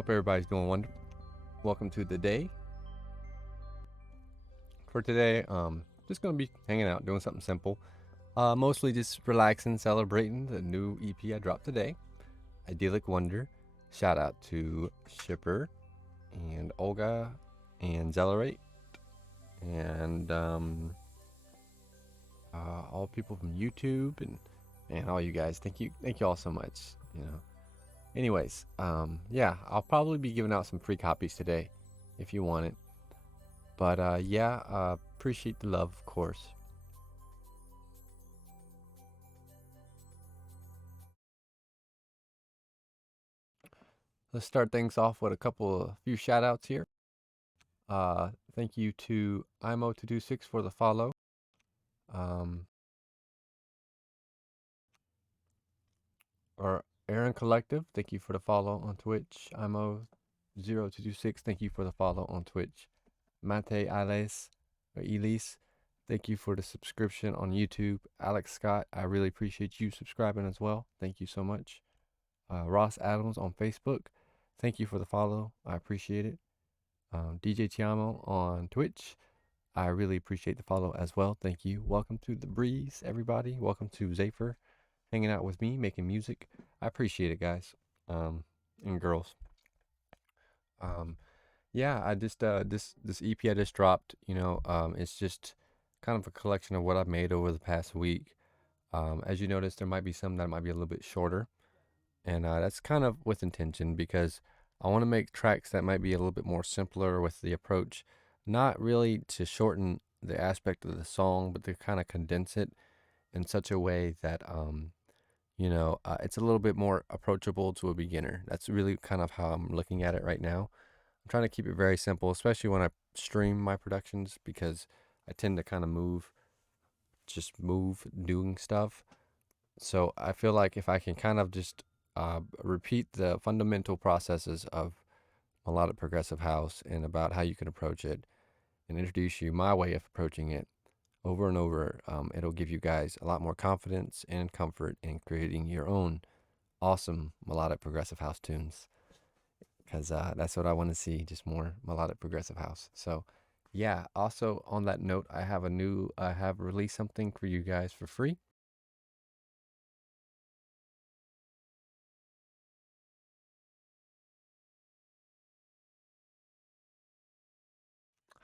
Hope everybody's doing wonderful. Welcome to the day. For today, just gonna be hanging out, doing something simple. Mostly just relaxing, celebrating the new EP I dropped today, Idyllic Wonder. Shout out to Shipper and Olga and Z8phyR and all people from YouTube and all you guys. Thank you all so much. Anyways, yeah, I'll probably be giving out some free copies today if you want it. But yeah, appreciate the love, of course. Let's start things off with a few shout outs here. Thank you to IMO226 for the follow. Or Aaron Collective, thank you for the follow on Twitch. IMO0226, thank you for the follow on Twitch. Mate Elise, thank you for the subscription on YouTube. Alex Scott, I really appreciate you subscribing as well. Thank you so much. Ross Adams on Facebook, thank you for the follow. I appreciate it. DJ Tiamo on Twitch, I really appreciate the follow as well. Thank you. Welcome to the breeze, everybody. Welcome to Z8phyR, hanging out with me, making music. I appreciate it, guys, and girls. Yeah, I just this EP I just dropped. It's just kind of a collection of what I've made over the past week. As you notice, there might be some that might be a little bit shorter, and that's kind of with intention because I want to make tracks that might be a little bit more simpler with the approach, not really to shorten the aspect of the song, but to kind of condense it in such a way that it's a little bit more approachable to a beginner. That's really kind of how I'm looking at it right now. I'm trying to keep it very simple, especially when I stream my productions because I tend to kind of just move doing stuff. So I feel like if I can kind of just repeat the fundamental processes of melodic progressive house and about how you can approach it and introduce you my way of approaching it over and over, it'll give you guys a lot more confidence and comfort in creating your own awesome melodic progressive house tunes because that's what I want to see, just more melodic progressive house. So yeah, also on that note, I have released something for you guys for free.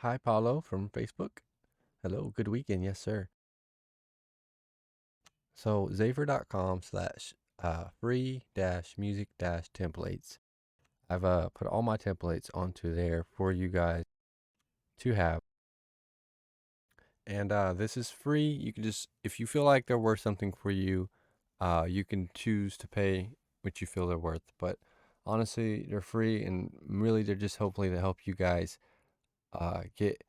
Hi, Paulo from Facebook. Hello, good weekend. Yes, sir. So, zafer.com/free music templates. I've put all my templates onto there for you guys to have. And this is free. You can just, if you feel like they're worth something for you, you can choose to pay what you feel they're worth. But honestly, they're free and really they're just hopefully to help you guys get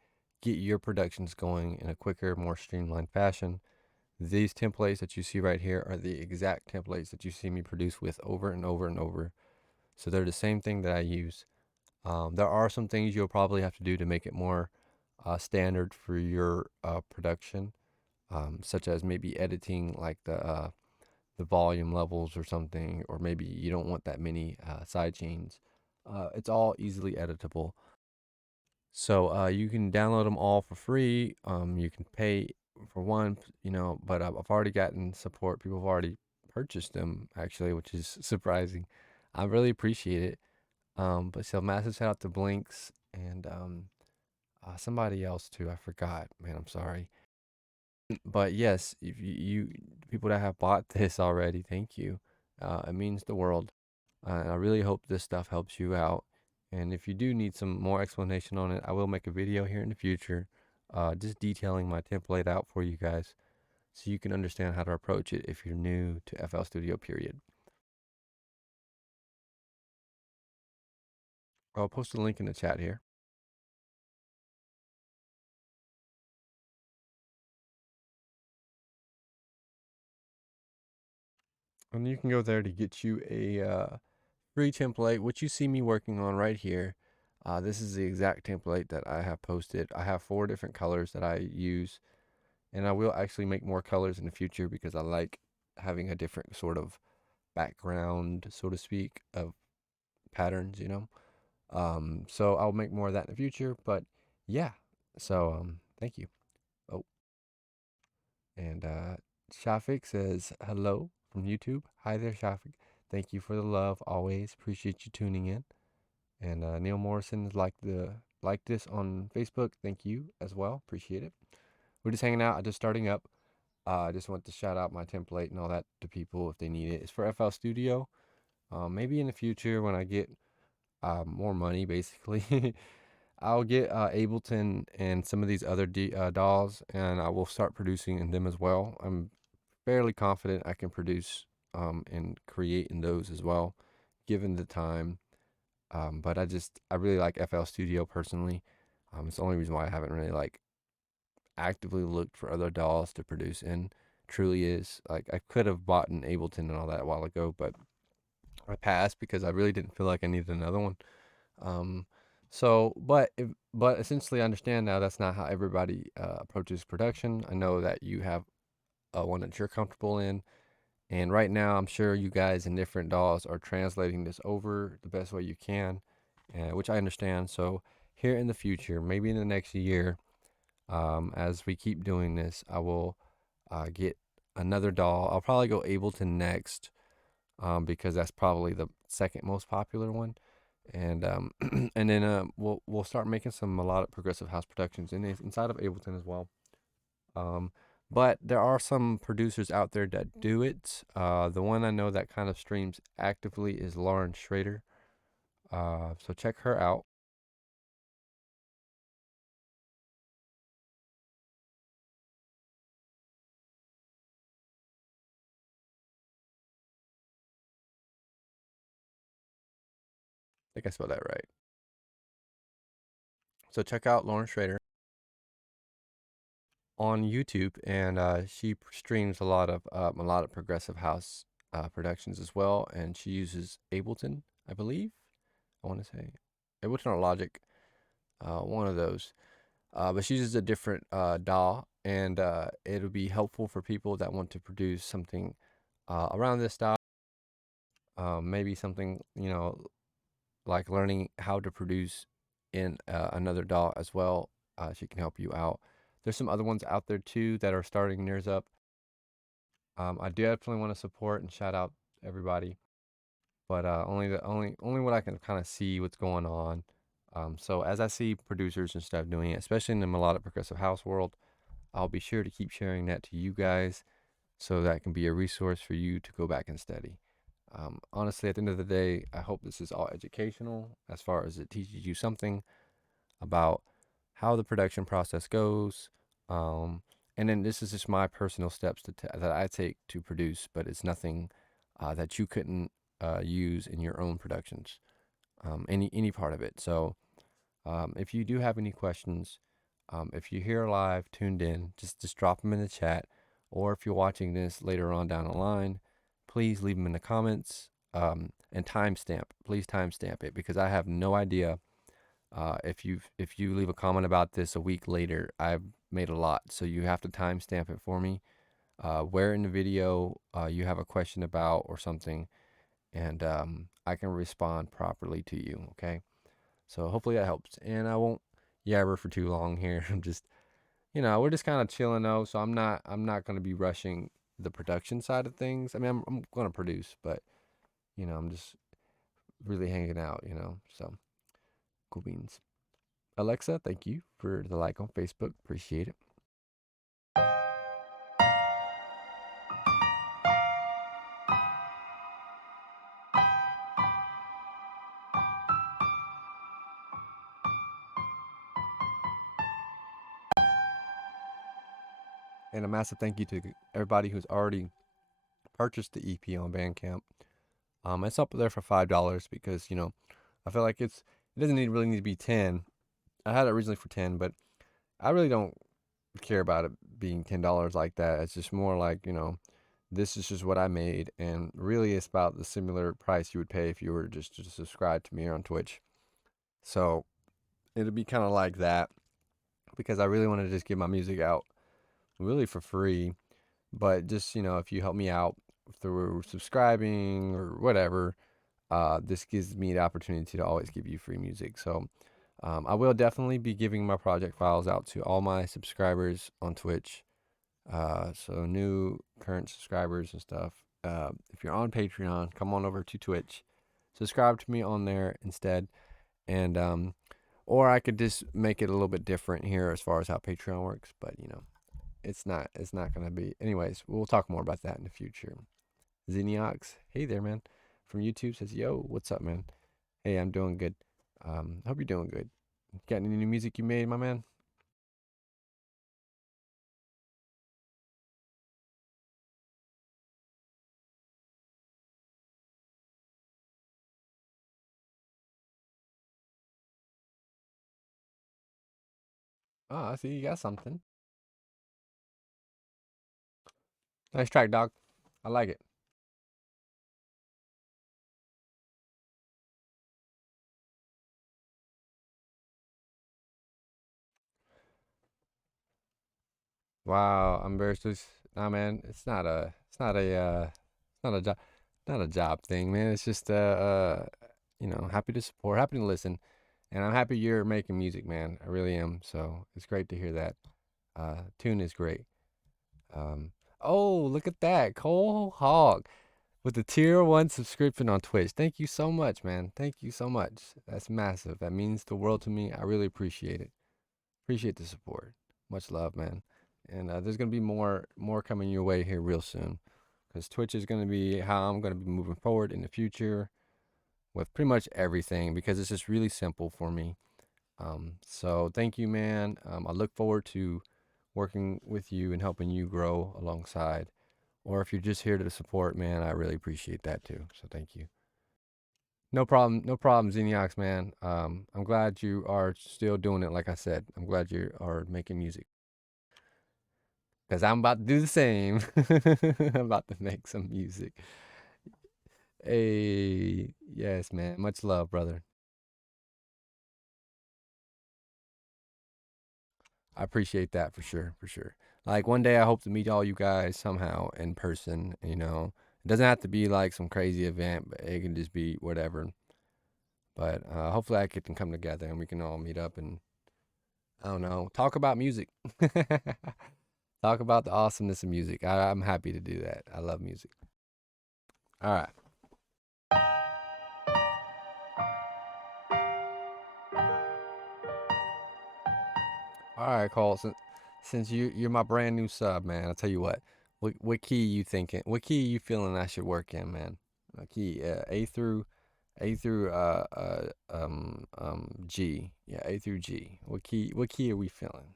your productions going in a quicker, more streamlined fashion. These templates that you see right here are the exact templates that you see me produce with over and over and over. So they're the same thing that I use. There are some things you'll probably have to do to make it more standard for your production, such as maybe editing like the volume levels or something, or maybe you don't want that many side chains. It's all easily editable. So you can download them all for free. You can pay for one, but I've already gotten support. People have already purchased them actually, which is surprising. I really appreciate it. But so massive shout out to Blinks and somebody else too. I forgot, man. I'm sorry. But yes, if you people that have bought this already, thank you. It means the world. And I really hope this stuff helps you out. And if you do need some more explanation on it, I will make a video here in the future, just detailing my template out for you guys so you can understand how to approach it if you're new to FL Studio, period. I'll post a link in the chat here. And you can go there to get you a free template, which you see me working on right here. This is the exact template that I have posted. I have 4 different colors that I use, and I will actually make more colors in the future because I like having a different sort of background, so to speak, of patterns, So I'll make more of that in the future. But yeah, so thank you. Oh, and Shafik says hello from YouTube. Hi there, Shafik. Thank you for the love. Always appreciate you tuning in. And Neil Morrison has liked this on Facebook. Thank you as well. Appreciate it. We're just hanging out. I just starting up. I just want to shout out my template and all that to people if they need it. It's for FL Studio. Maybe in the future when I get more money, basically, I'll get Ableton and some of these other DAWs, and I will start producing in them as well. I'm fairly confident I can produce and create in those as well, given the time. But I really like FL Studio personally. It's the only reason why I haven't really like actively looked for other DAWs to produce in. Truly is like I could have bought an Ableton and all that a while ago, but I passed because I really didn't feel like I needed another one. Um, but essentially, I understand now that's not how everybody approaches production. I know that you have one that you're comfortable in, and right now, I'm sure you guys in different DAWs are translating this over the best way you can, which I understand. So here in the future, maybe in the next year, as we keep doing this, I will get another DAW. I'll probably go Ableton next, because that's probably the second most popular one. And and then we'll start making some melodic progressive house productions inside of Ableton as well. Um, but there are some producers out there that do it. The one I know that kind of streams actively is Lauren Schrader. So check her out. I think I spelled that right. So check out Lauren Schrader on YouTube, and she streams a lot of melodic progressive house productions as well. And she uses Ableton, I believe. I want to say Ableton or Logic, one of those. But she uses a different DAW, and it'll be helpful for people that want to produce something around this style. Maybe something, like learning how to produce in another DAW as well. She can help you out. There's some other ones out there too that are starting theirs up. I definitely want to support and shout out everybody, but only what I can kind of see what's going on. So as I see producers and stuff doing it, especially in the melodic progressive house world, I'll be sure to keep sharing that to you guys so that can be a resource for you to go back and study. Honestly, at the end of the day, I hope this is all educational as far as it teaches you something about how the production process goes. Um, and then this is just my personal steps that I take to produce, but it's nothing that you couldn't use in your own productions, any part of it. So if you do have any questions, if you're here live, tuned in, just drop them in the chat. Or if you're watching this later on down the line, please leave them in the comments, and timestamp. Please timestamp it because I have no idea. If you leave a comment about this a week later, I've made a lot, so you have to timestamp it for me. Where in the video you have a question about or something, and I can respond properly to you. Okay. So hopefully that helps. And I won't yabber for too long here. I'm just, we're just kind of chilling though. So I'm not going to be rushing the production side of things. I mean, I'm going to produce, but I'm just really hanging out, So cool beans. Alexa, thank you for the like on Facebook. Appreciate it. And a massive thank you to everybody who's already purchased the EP on Bandcamp. It's up there for $5 because, I feel like it doesn't really need to be 10. I had it originally for 10, but I really don't care about it being $10 like that. It's just more like, this is just what I made. And really, it's about the similar price you would pay if you were just to subscribe to me on Twitch. So it'd be kind of like that because I really want to just get my music out really for free. But just, if you help me out through subscribing or whatever, this gives me the opportunity to always give you free music. So I will definitely be giving my project files out to all my subscribers on Twitch. So new current subscribers and stuff. If you're on Patreon, come on over to Twitch. Subscribe to me on there instead. And or I could just make it a little bit different here as far as how Patreon works, but it's not gonna be. Anyways, we'll talk more about that in the future. Ziniox, hey there, man, from YouTube says, "Yo, what's up, man? Hey, I'm doing good. Hope you're doing good. Got any new music you made, my man?" Oh, I see you got something. Nice track, dog. I like it. Wow, I'm very nah, man. It's not a job, not a job thing, man. It's just happy to support, happy to listen, and I'm happy you're making music, man. I really am. So it's great to hear that. Tune is great. Um, oh, look at that, Cole Hogg with the tier 1 subscription on Twitch. Thank you so much, man. Thank you so much. That's massive. That means the world to me. I really appreciate it. Appreciate the support. Much love, man. And there's gonna be more coming your way here real soon, because Twitch is gonna be how I'm gonna be moving forward in the future with pretty much everything, because it's just really simple for me. So thank you, man. I look forward to working with you and helping you grow alongside. Or if you're just here to support, man, I really appreciate that too. So thank you. No problem, Xeniox, man. I'm glad you are still doing it. Like I said, I'm glad you are making music, because I'm about to do the same. I'm about to make some music. Hey, yes, man. Much love, brother. I appreciate that for sure, for sure. Like one day I hope to meet all you guys somehow in person, It doesn't have to be like some crazy event, but it can just be whatever. But hopefully I can come together and we can all meet up and I don't know, talk about music. Talk about the awesomeness of music. I'm happy to do that. I love music. All right. All right, Cole. Since you're my brand new sub, man, I'll tell you what key you thinking? What key you feeling I should work in, man? Key A through G. Yeah, A through G. What key are we feeling?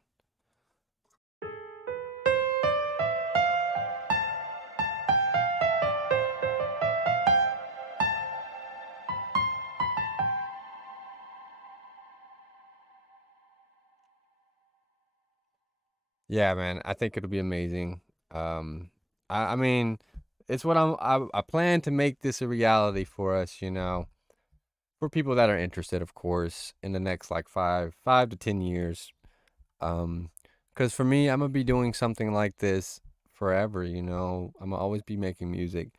Yeah, man. I think it'll be amazing. Um, I mean, it's what I plan to make this a reality for us. For people that are interested, of course, in the next like 5 to 10 years. Because for me, I'm gonna be doing something like this forever. I'm gonna always be making music,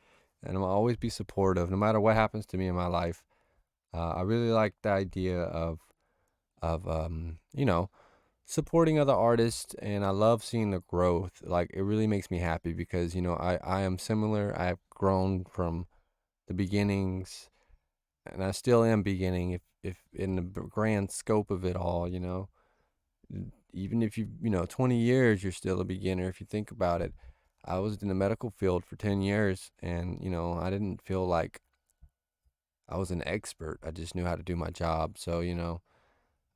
and I'm gonna always be supportive, no matter what happens to me in my life. I really like the idea of supporting other artists, and I love seeing the growth. Like it really makes me happy because I am similar. I've grown from the beginnings, and I still am beginning. If in the grand scope of it all, even if 20 years, you're still a beginner. If you think about it, I was in the medical field for 10 years, and I didn't feel like I was an expert. I just knew how to do my job. So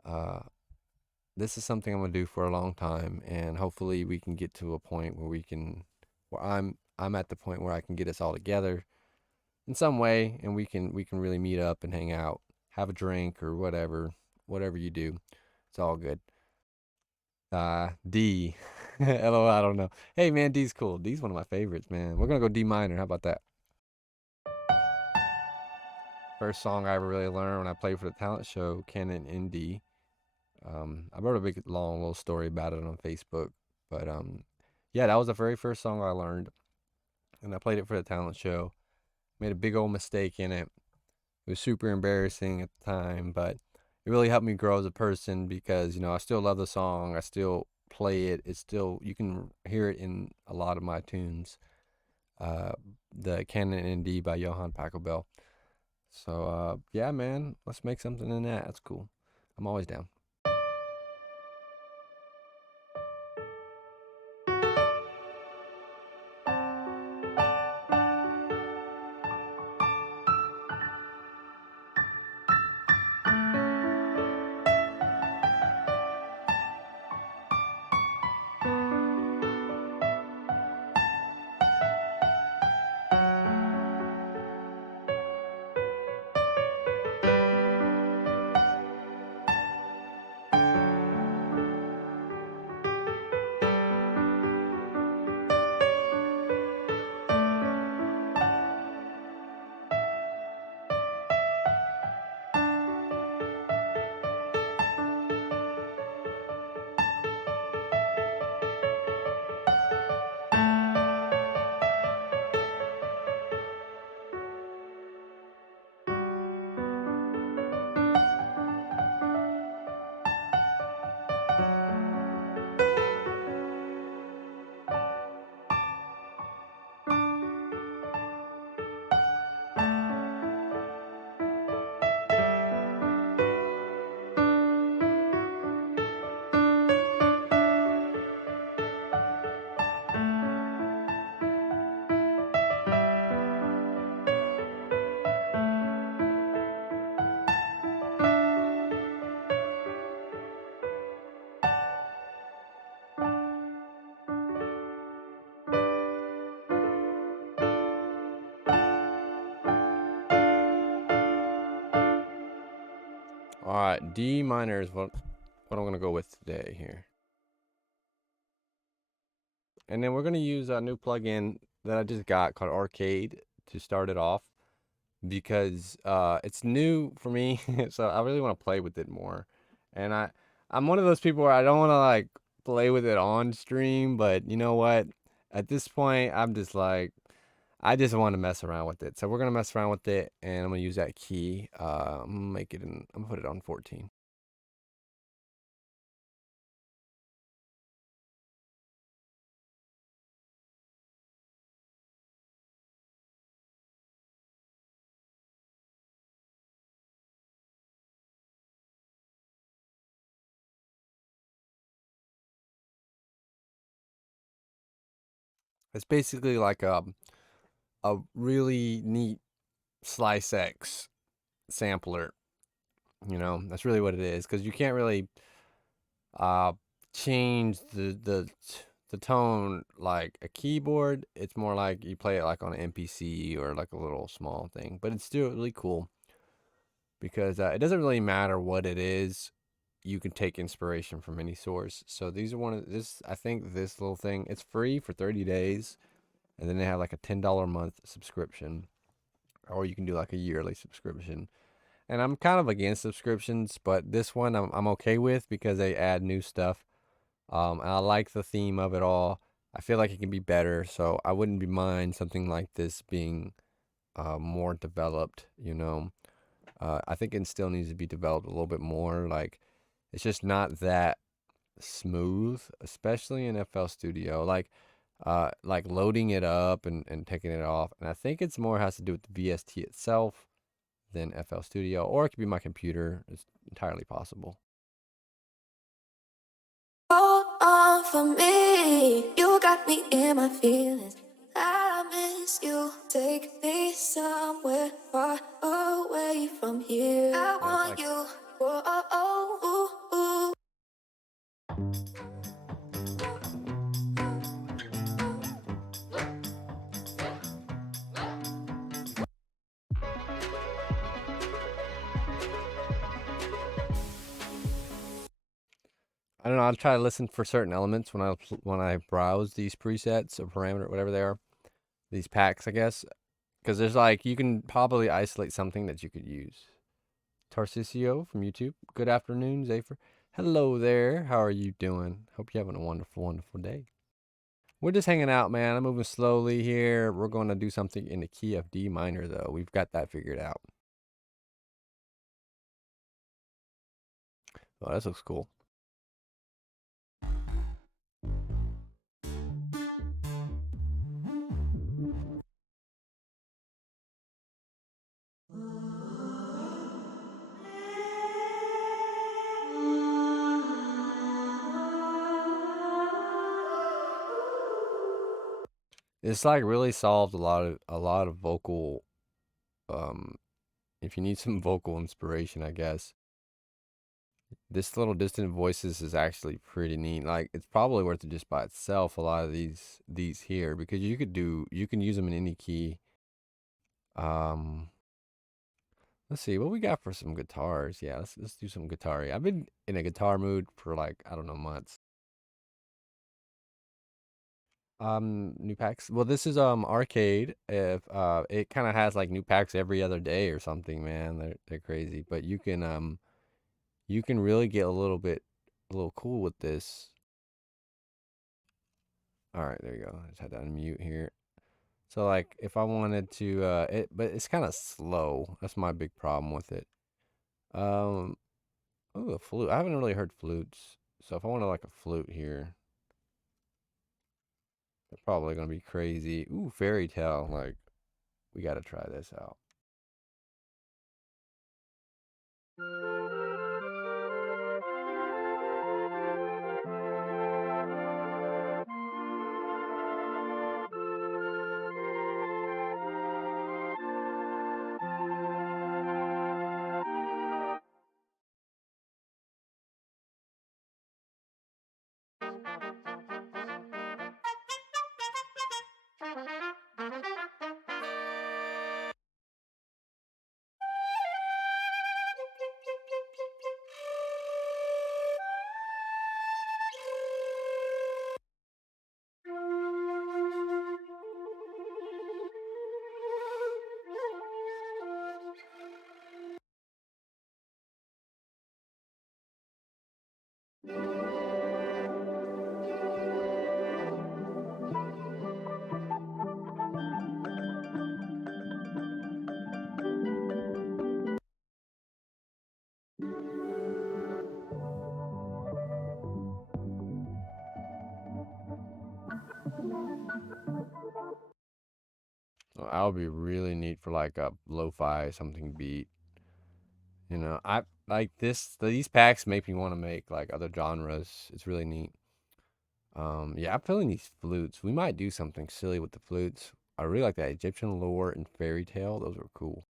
uh, this is something I'm gonna do for a long time, and hopefully we can get to a point where I'm at the point where I can get us all together in some way, and we can really meet up and hang out, have a drink or whatever you do. It's all good. D. LOL, I don't know. Hey man, D's cool. D's one of my favorites, man. We're gonna go D minor. How about that? First song I ever really learned when I played for the talent show, Canon in D. I wrote a big long little story about it on Facebook, but yeah, that was the very first song I learned, and I played it for the talent show. Made a big old mistake in it, It was super embarrassing at the time, but it really helped me grow as a person because, you know, I still love the song. I still play it. It's still, you can hear it in a lot of my tunes. Uh, the Canon in D by Johann Pachelbel. So, yeah, man, let's make something in that. That's cool. I'm always down. All right, D minor is what I'm gonna go with today here. And then we're gonna use a new plugin that I just got called Arcade to start it off because it's new for me, so I really want to play with it more. And I'm one of those people where I don't want to like play with it on stream, but you know what? At this point, I'm just like I just want to mess around with it. So we're gonna mess around with it, and I'm gonna use that key. I'm gonna make it in. I'm gonna put it on 14. It's basically like a really neat Slice X sampler. You know, that's really what it is because you can't really uh change the tone like a keyboard. It's more like you play it like on an MPC or like a little small thing, but it's still really cool because it doesn't really matter what it is. You can take inspiration from any source. So these are one of this. I think this little thing. It's free for 30 days, and then they have like a $10 a month subscription, or you can do like a yearly subscription. And I'm kind of against subscriptions, but this one I'm okay with because they add new stuff. And I like the theme of it all. I feel like it can be better, so I wouldn't be mind something like this being more developed. You know, I think it still needs to be developed a little bit more. Like it's just not that smooth, especially in FL Studio. Like loading it up and taking it off. And I think it's more has to do with the VST itself than FL Studio, or it could be my computer. It's entirely possible. Hold on for me, you got me in my feelings. I miss you. Take me somewhere far away from here. I want you. Whoa, oh, oh, ooh, ooh. I don't know. I'll try to listen for certain elements when I browse these presets or parameter, whatever they are, these packs, I guess, because there's like you can probably isolate something that you could use. Tarcisio from YouTube. Good afternoon, Z8phyR. Hello there. How are you doing? Hope you're having a wonderful, wonderful day. We're just hanging out, man. I'm moving slowly here. We're going to do something in the key of D minor, though. We've got that figured out. Oh, that looks cool. It's like really solved a lot of vocal um if you need some vocal inspiration, I guess. This little distant voices is actually pretty neat. Like it's probably worth it just by itself, a lot of these here, because you can use them in any key. Um let's see what we got for some guitars. Yeah, let's do some guitar. I've been in a guitar mood for like, I don't know, months. New packs. Well, this is arcade. If it kind of has like new packs every other day or something, man. They're crazy. But you can really get a little cool with this. All right, there you go. I just had to unmute here. So like if I wanted to but it's kind of slow. That's my big problem with it. Um ooh, a flute. I haven't really heard flutes. So if I wanted like a flute here, it's probably gonna be crazy. Ooh, fairy tale. Like we gotta try this out. Well, that would be really neat for like a lo-fi something beat. I like this. These packs make me want to make like other genres. It's really neat. Yeah, I'm feeling these flutes. We might do something silly with the flutes. I really like that Egyptian lore and fairy tale. Those are cool.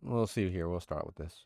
We'll see here. We'll start with this.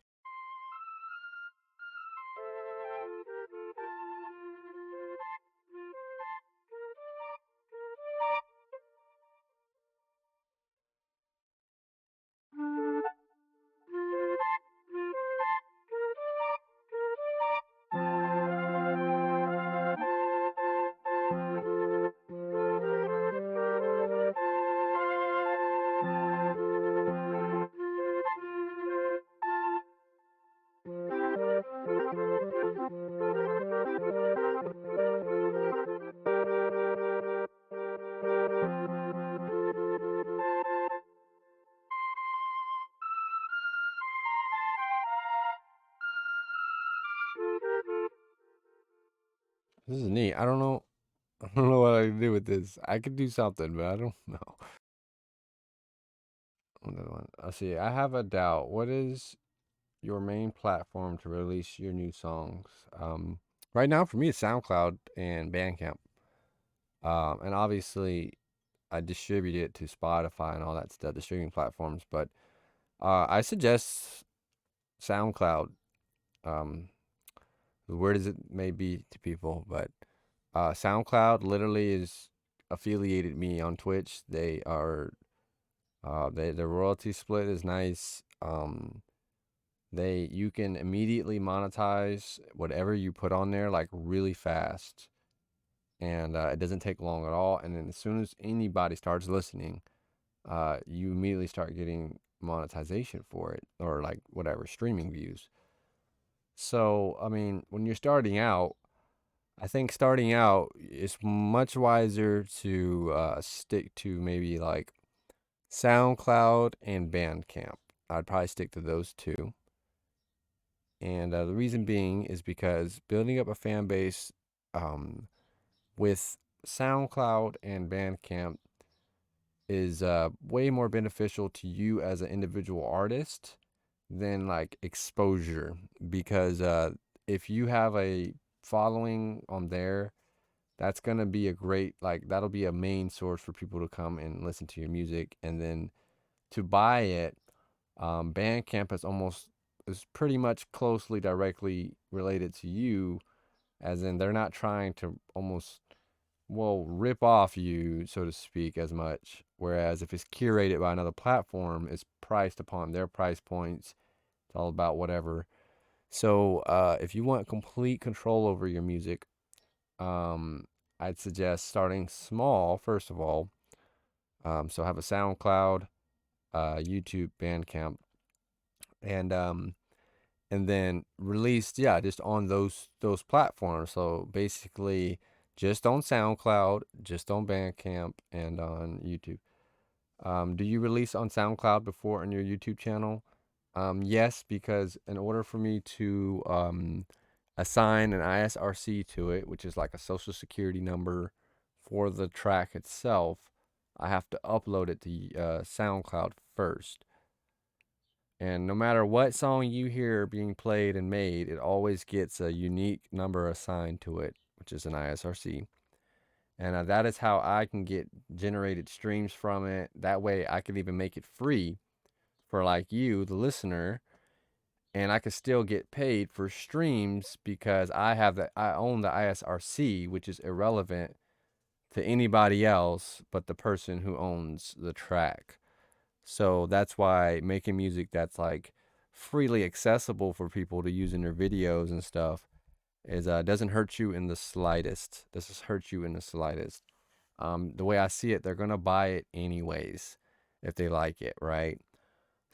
This is neat. I don't know. I don't know what I can do with this. I could do something, but I don't know. Another one. Let's see. I have a doubt. What is your main platform to release your new songs? Right now for me it's SoundCloud and Bandcamp. And obviously I distribute it to Spotify and all that stuff, the streaming platforms. But I suggest SoundCloud. Um, Where does it may be to people, but SoundCloud literally is affiliated me on Twitch. They are the royalty split is nice. You can immediately monetize whatever you put on there like really fast, and it doesn't take long at all. And then as soon as anybody starts listening, you immediately start getting monetization for it, or like whatever streaming views. So I mean, when you're starting out, I think starting out, it's much wiser to stick to maybe like SoundCloud and Bandcamp. I'd probably stick to those two. And the reason being is because building up a fan base um, with SoundCloud and Bandcamp is way more beneficial to you as an individual artist than like exposure. Because if you have a following on there, that's gonna be a great, like, that'll be a main source for people to come and listen to your music. And then to buy it, Bandcamp is pretty much closely directly related to you, as in they're not trying to almost, well, rip off you, so to speak, as much. Whereas if it's curated by another platform, it's priced upon their price points. It's all about whatever. So if you want complete control over your music, um, I'd suggest starting small, first of all. So have a SoundCloud, YouTube, Bandcamp, and then released, yeah, just on those platforms. So basically just on SoundCloud, just on Bandcamp, and on YouTube. Do you release on SoundCloud before on your YouTube channel? Yes, because in order for me to assign an ISRC to it, which is like a social security number for the track itself, I have to upload it to SoundCloud first. And no matter what song you hear being played and made, it always gets a unique number assigned to it, which is an ISRC. And that is how I can get generated streams from it. That way I can even make it free for like you, the listener, and I could still get paid for streams because I own the ISRC, which is irrelevant to anybody else but the person who owns the track. So that's why making music that's like freely accessible for people to use in their videos and stuff is doesn't hurt you in the slightest. Doesn't hurt you in the slightest. The way I see it, they're gonna buy it anyways if they like it, right?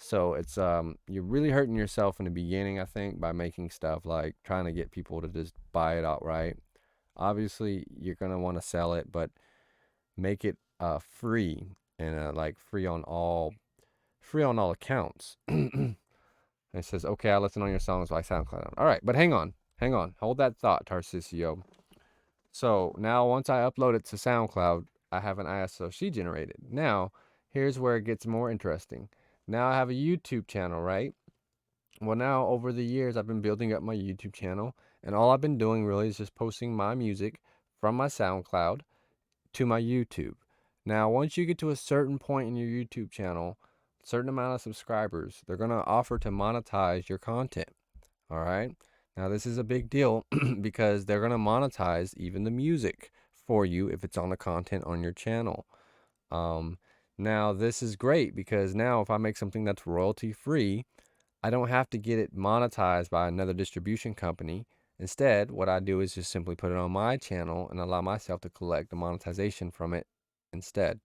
So it's you're really hurting yourself in the beginning, I think, by making stuff like trying to get people to just buy it outright. Obviously, you're gonna want to sell it, but make it free and like free on all accounts. It says, okay, I listen on your songs by SoundCloud. All right, but hang on, hold that thought, Tarcisio. So now once I upload it to SoundCloud, I have an ISRC generated. Now, here's where it gets more interesting. Now I have a YouTube channel, right? Well, now over the years, I've been building up my YouTube channel, and all I've been doing really is just posting my music from my SoundCloud to my YouTube. Now, once you get to a certain point in your YouTube channel, certain amount of subscribers, they're going to offer to monetize your content. All right. Now, this is a big deal because they're going to monetize even the music for you if it's on the content on your channel. Um, Now, this is great because now if I make something that's royalty free, I don't have to get it monetized by another distribution company. Instead, what I do is just simply put it on my channel and allow myself to collect the monetization from it instead.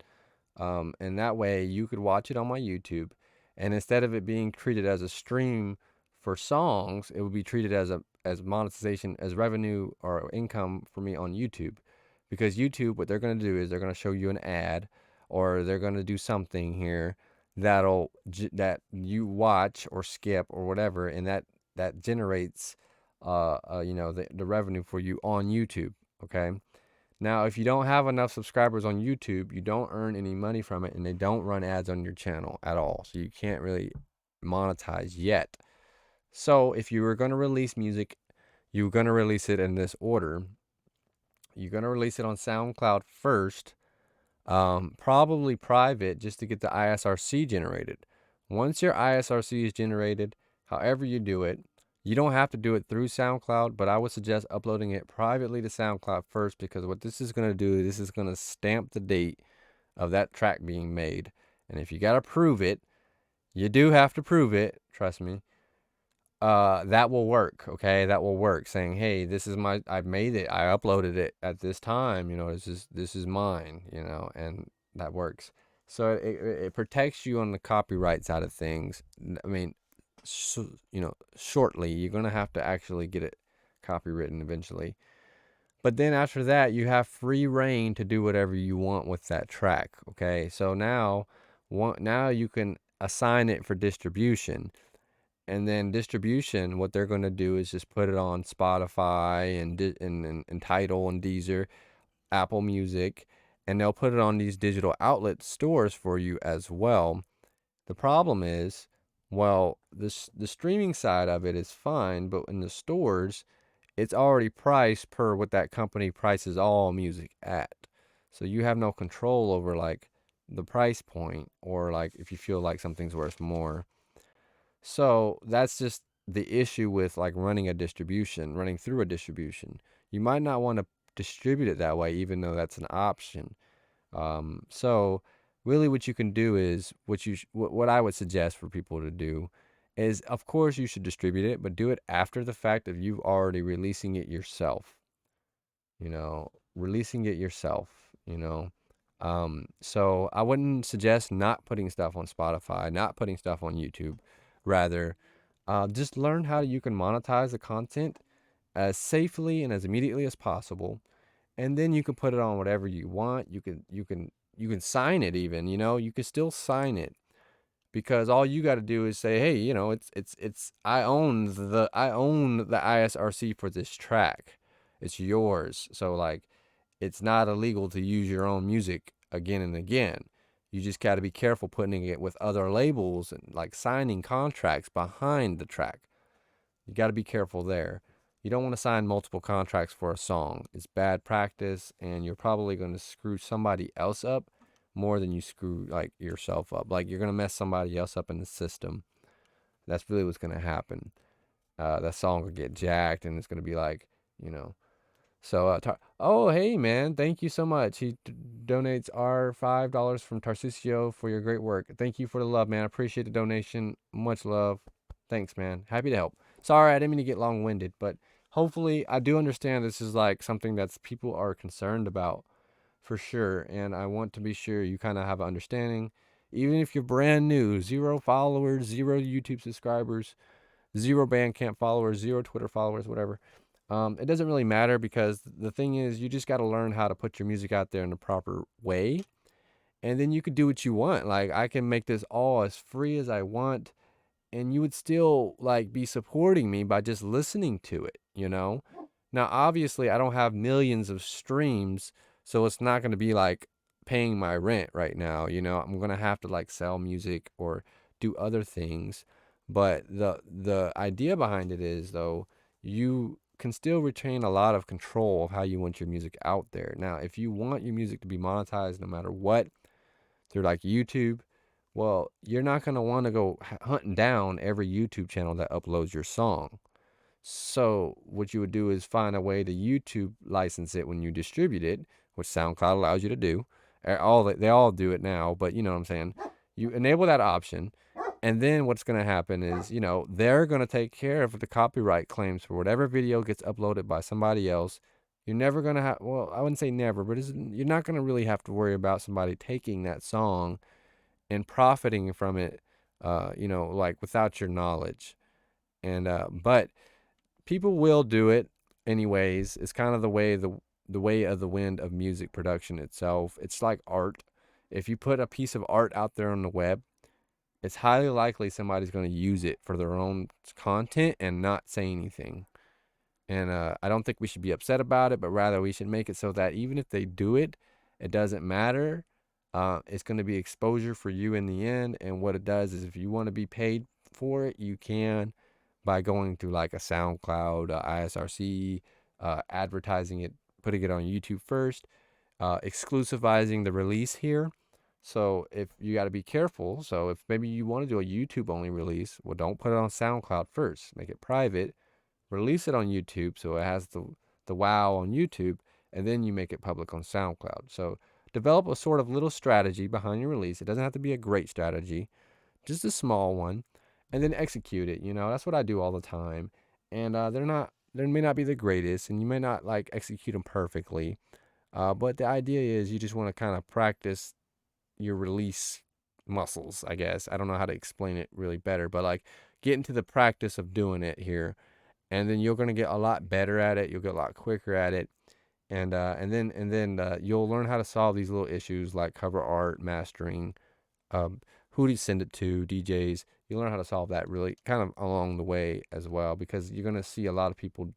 And that way you could watch it on my YouTube. And instead of it being treated as a stream for songs, it would be treated as monetization, as revenue or income for me on YouTube. Because YouTube, what they're going to do is they're going to show you an ad, or they're going to do something here that you watch or skip or whatever, and that generates the revenue for you on YouTube. Okay. Now, if you don't have enough subscribers on YouTube, you don't earn any money from it, and they don't run ads on your channel at all. So you can't really monetize yet. So if you were going to release music, you're going to release it in this order. You're going to release it on SoundCloud first, probably private, just to get the ISRC generated. Once your ISRC is generated, however you do it, you don't have to do it through SoundCloud, but I would suggest uploading it privately to SoundCloud first, because what this is going to do, this is going to stamp the date of that track being made. And if you got to prove it, you do have to prove it, trust me. That will work, okay? That will work, saying, hey, I've made it, I uploaded it at this time, this is mine, and that works. So it protects you on the copyright side of things. I mean, shortly, you're going to have to actually get it copywritten eventually. But then after that, you have free reign to do whatever you want with that track. Okay, so now you can assign it for distribution, and then distribution. What they're going to do is just put it on Spotify and Tidal and Deezer, Apple Music, and they'll put it on these digital outlet stores for you as well. The problem is, well, the streaming side of it is fine, but in the stores, it's already priced per what that company prices all music at. So you have no control over like the price point or like if you feel like something's worth more. So that's just the issue with like running through a distribution. You might not want to distribute it that way, even though that's an option. So really what you can do is what I would suggest for people to do is, of course, you should distribute it, but do it after the fact of you already releasing it yourself, releasing it yourself. So I wouldn't suggest not putting stuff on Spotify, not putting stuff on YouTube. Rather, just learn how you can monetize the content as safely and as immediately as possible, and then you can put it on whatever you want. You can sign it even, you can still sign it, because all you got to do is say, hey, it's I own the ISRC for this track. It's yours. So like it's not illegal to use your own music again and again. You just got to be careful putting it with other labels and like signing contracts behind the track. You got to be careful there. You don't want to sign multiple contracts for a song. It's bad practice, and you're probably going to screw somebody else up more than you screw like yourself up. Like you're going to mess somebody else up in the system. That's really what's going to happen. That song will get jacked, and it's going to be like, you know. So, oh, hey, man, thank you so much. He donates our $5 from Tarcisio for your great work. Thank you for the love, man. I appreciate the donation. Much love. Thanks, man. Happy to help. Sorry, I didn't mean to get long-winded, but hopefully I do understand this is like something that's people are concerned about for sure. And I want to be sure you kind of have an understanding. Even if you're brand new, 0 followers, 0 YouTube subscribers, 0 Bandcamp followers, 0 Twitter followers, whatever. It doesn't really matter, because the thing is, you just got to learn how to put your music out there in the proper way. And then you can do what you want. Like, I can make this all as free as I want, and you would still like be supporting me by just listening to it. Now obviously I don't have millions of streams, so it's not going to be like paying my rent right now. I'm going to have to like sell music or do other things, but the idea behind it is, though, you can still retain a lot of control of how you want your music out there. Now if you want your music to be monetized no matter what through like YouTube, well, you're not going to want to go hunting down every YouTube channel that uploads your song. So what you would do is find a way to YouTube license it when you distribute it, which SoundCloud allows you to do. They all do it now, but you know what I'm saying. You enable that option, and then what's going to happen is, they're going to take care of the copyright claims for whatever video gets uploaded by somebody else. You're never going to have, well, I wouldn't say never, but you're not going to really have to worry about somebody taking that song and profiting from it, like without your knowledge. And but people will do it anyways. It's kind of the way of the wind of music production itself. It's like art. If you put a piece of art out there on the web, it's highly likely somebody's going to use it for their own content and not say anything. And I don't think we should be upset about it, but rather we should make it so that even if they do it, it doesn't matter. It's going to be exposure for you in the end. And what it does is, if you want to be paid for it, you can, by going through like a SoundCloud, ISRC, advertising it, putting it on YouTube first, exclusivizing the release here. So if you got to be careful. So if maybe you want to do a YouTube only release, well, don't put it on SoundCloud first. Make it private. Release it on YouTube so it has the wow on YouTube, and then you make it public on SoundCloud. So develop a sort of little strategy behind your release. It doesn't have to be a great strategy, just a small one, and then execute it. That's what I do all the time. And they may not be the greatest, and you may not like execute them perfectly. But the idea is you just want to kind of practice your release muscles, I guess. I don't know how to explain it really better, but like get into the practice of doing it here. And then you're going to get a lot better at it. You'll get a lot quicker at it. and then you'll learn how to solve these little issues like cover art, mastering, um, who to send it to, DJs. You learn how to solve that really kind of along the way as well, because you're gonna see a lot of people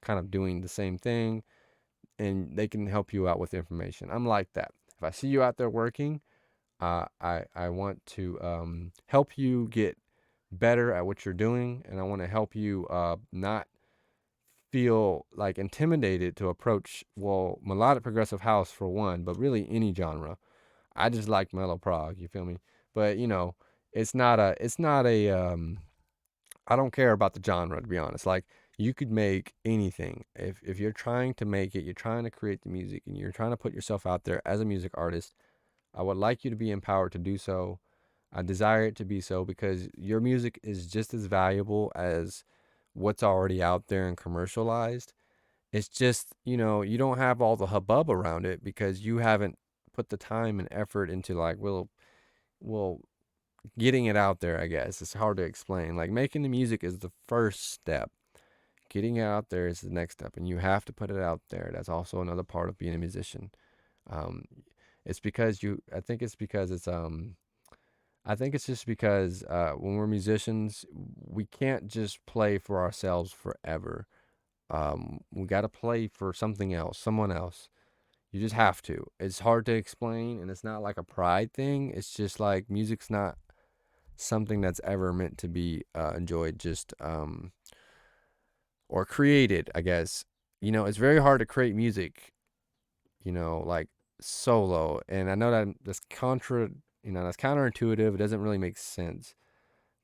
kind of doing the same thing, and they can help you out with information. I'm like that. If I see you out there working, I want to help you get better at what you're doing, and I want to help you not feel like intimidated to approach, well, melodic progressive house for one, but really any genre. I just like Melo Prog, you feel me? But it's not a I don't care about the genre, to be honest. Like, you could make anything. If you're trying to make it, you're trying to create the music, and you're trying to put yourself out there as a music artist, I would like you to be empowered to do so. I desire it to be so, because your music is just as valuable as what's already out there and commercialized. It's just, you don't have all the hubbub around it because you haven't put the time and effort into, like, well, getting it out there, I guess. It's hard to explain. Like, making the music is the first step. Getting it out there is the next step, and you have to put it out there. That's also another part of being a musician. Um, it's because I think it's because I think it's just because when we're musicians, we can't just play for ourselves forever. We got to play for something else, someone else. You just have to. It's hard to explain, and it's not like a pride thing. It's just like music's not something that's ever meant to be enjoyed just or created, I guess. It's very hard to create music, like solo. And I know that that's counterintuitive. It doesn't really make sense.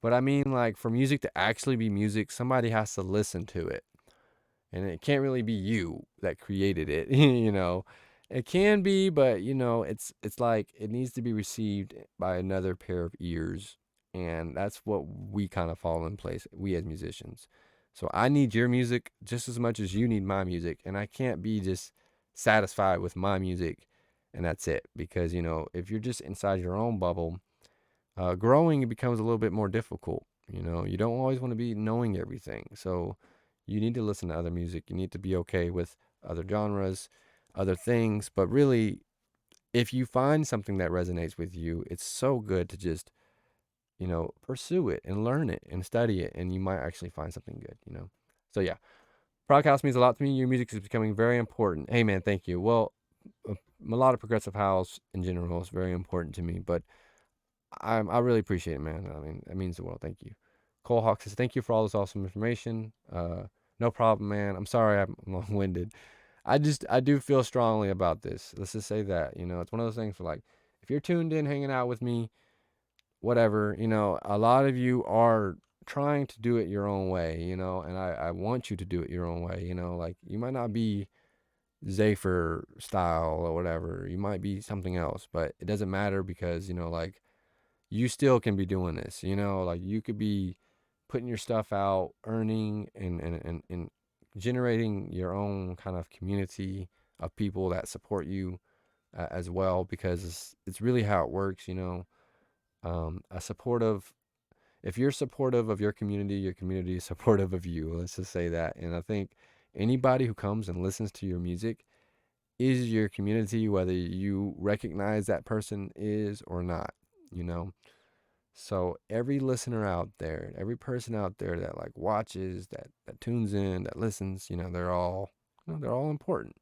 But I mean, like, for music to actually be music, somebody has to listen to it. And it can't really be you that created it, It can be, but it's like it needs to be received by another pair of ears, and that's what we kind of fall in place, we as musicians. So I need your music just as much as you need my music, and I can't be just satisfied with my music and that's it, because if you're just inside your own bubble, growing it becomes a little bit more difficult. You don't always want to be knowing everything. So you need to listen to other music. You need to be okay with other genres, other things. But really, if you find something that resonates with you, it's so good to just, pursue it and learn it and study it. And you might actually find something good. So yeah, Prog House means a lot to me. Your music is becoming very important. Hey, man, thank you. Well, melodic progressive house in general is very important to me, but I really appreciate it, man. I mean, it means the world. Thank you. Cole Hawk says, thank you for all this awesome information. No problem, man. I'm sorry I'm long winded. I do feel strongly about this. Let's just say that, it's one of those things for, like, if you're tuned in, hanging out with me, whatever, a lot of you are trying to do it your own way, and I want you to do it your own way, like, you might not be Z8phyR style or whatever. You might be something else, but it doesn't matter, because, like, you still can be doing this, like, you could be putting your stuff out, earning and generating your own kind of community of people that support you as well, because it's really how it works. A supportive, if you're supportive of your community is supportive of you. Let's just say that. And I think anybody who comes and listens to your music is your community, whether you recognize that person is or not, you know. So every listener out there, every person out there that, like, watches, that tunes in, that listens, they're all important,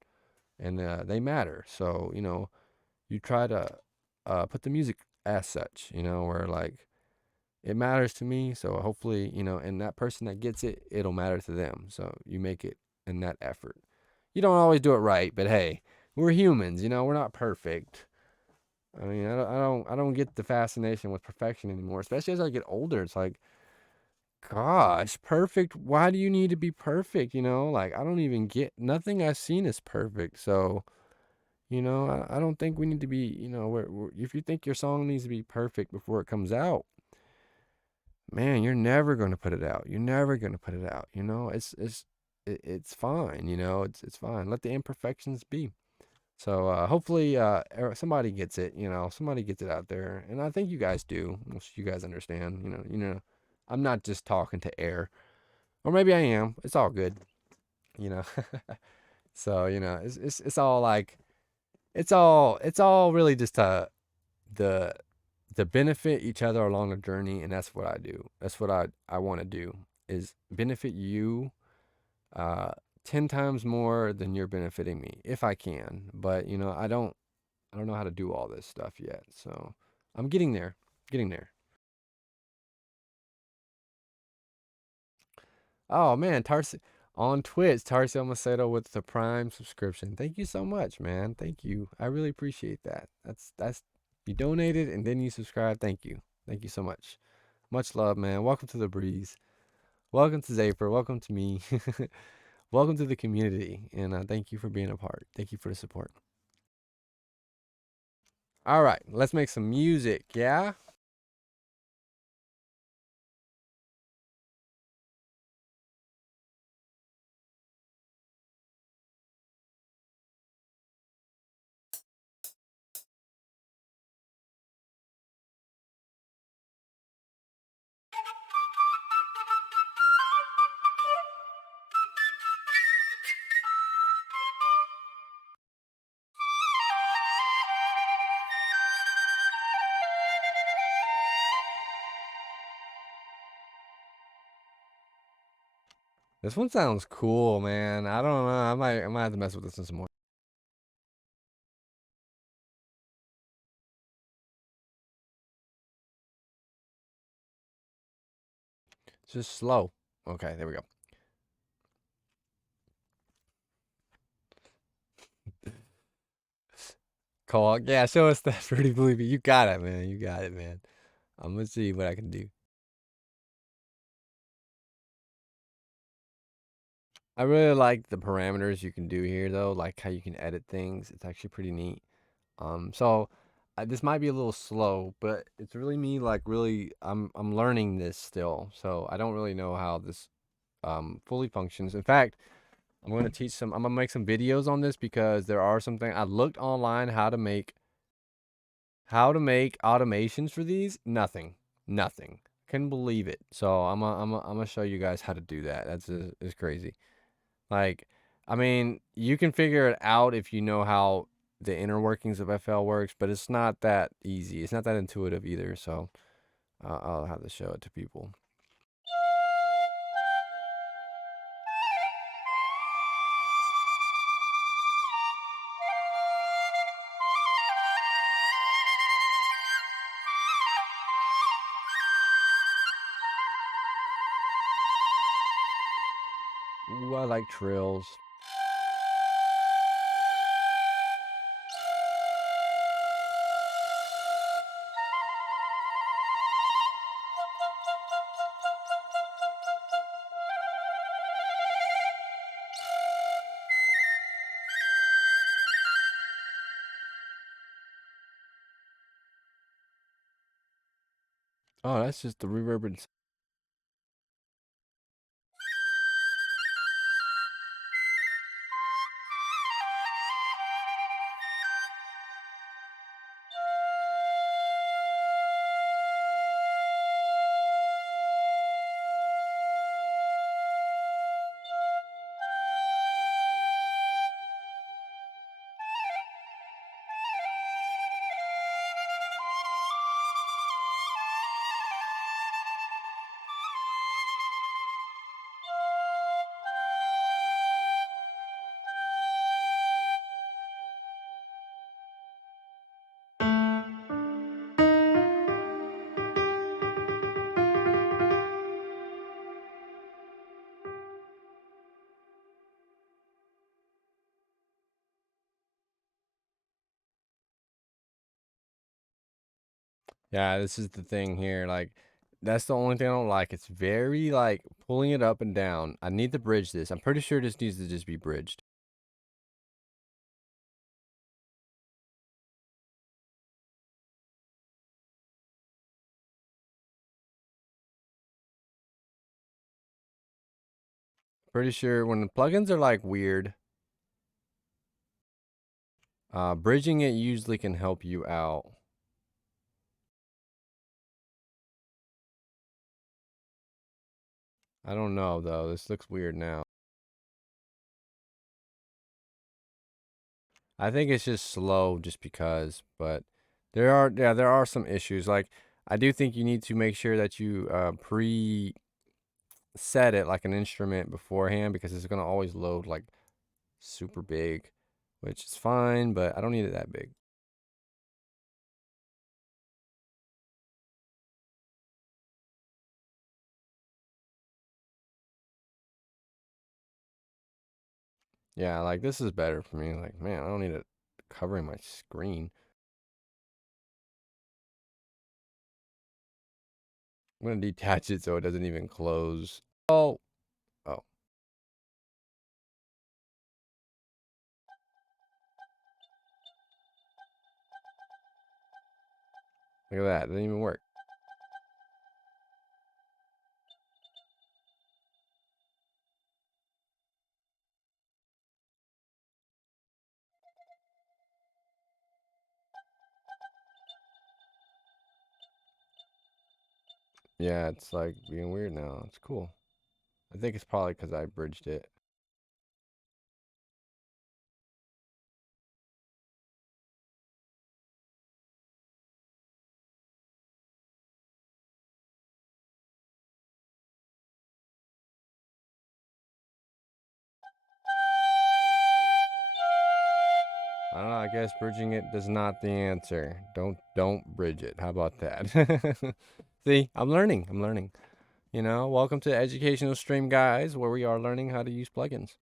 and they matter. So you try to put the music as such, where, like, it matters to me. So hopefully, and that person that gets it, it'll matter to them. So you make it in that effort. You don't always do it right, but hey, we're humans. We're not perfect. I mean, I don't get the fascination with perfection anymore, especially as I get older. It's like, gosh, perfect. Why do you need to be perfect? Like, I don't even get, nothing I've seen is perfect. So, I don't think we need to be, if you think your song needs to be perfect before it comes out, man, you're never going to put it out. You're never going to put it out. It's fine. It's fine. Let the imperfections be. So hopefully somebody gets it, somebody gets it out there, and I think you guys do. Most you guys understand, I'm not just talking to air, or maybe I am. It's all good, you know. So, it's all like it's all really just the to benefit each other along the journey, and that's what I do. That's what I want to do is benefit you uh 10 times more than you're benefiting me if I can. But, I don't know how to do all this stuff yet. So, I'm getting there. Getting there. Oh man, Tarsi on Twitch, Tarsi Macedo with the Prime subscription. Thank you so much, man. Thank you. I really appreciate that. That's you donated and then you subscribed. Thank you. Thank you so much. Much love, man. Welcome to the breeze. Welcome to Z8phyR. Welcome to me. Welcome to the community. And thank you for being a part. Thank you for the support. All right, let's make some music, yeah? This one sounds cool, man. I don't know. I might have to mess with this one some more. It's just slow. Okay, there we go. Call. Yeah, show us that pretty believe it. You got it, man. You got it, man. I'm gonna see what I can do. I really like the parameters you can do here, though. Like how you can edit things. It's actually pretty neat. So this might be a little slow, but it's really me. Like really, I'm learning this still. So I don't really know how this fully functions. In fact, I'm gonna teach some. I'm gonna make some videos on this because there are some things I looked online how to make automations for these. Nothing, nothing. Couldn't believe it. So I'm gonna show you guys how to do that. It's crazy. Like, I mean, you can figure it out if you know how the inner workings of FL works, but it's not that easy. It's not that intuitive either. So I'll have to show it to people. Ooh, I like trills. Oh, that's just the reverb. Yeah, this is the thing here. Like, that's the only thing I don't like. It's very like pulling it up and down. I need to bridge this. I'm pretty sure this needs to just be bridged. Pretty sure when the plugins are like weird, bridging it usually can help you out. I don't know though. This looks weird now. I think it's just slow just because, but there are some issues. Like I do think you need to make sure that you pre set it like an instrument beforehand because it's gonna always load like super big, which is fine, but I don't need it that big. Yeah, like this is better for me. Like, man, I don't need it covering my screen. I'm gonna detach it so it doesn't even close. Oh, oh, look at that. It didn't even work. Yeah, it's like being weird now. It's cool. I think it's probably because I bridged it. I don't know. I guess bridging it is not the answer. Don't bridge it. How about that? See, I'm learning. I'm learning. Welcome to Educational Stream, guys, where we are learning how to use plugins.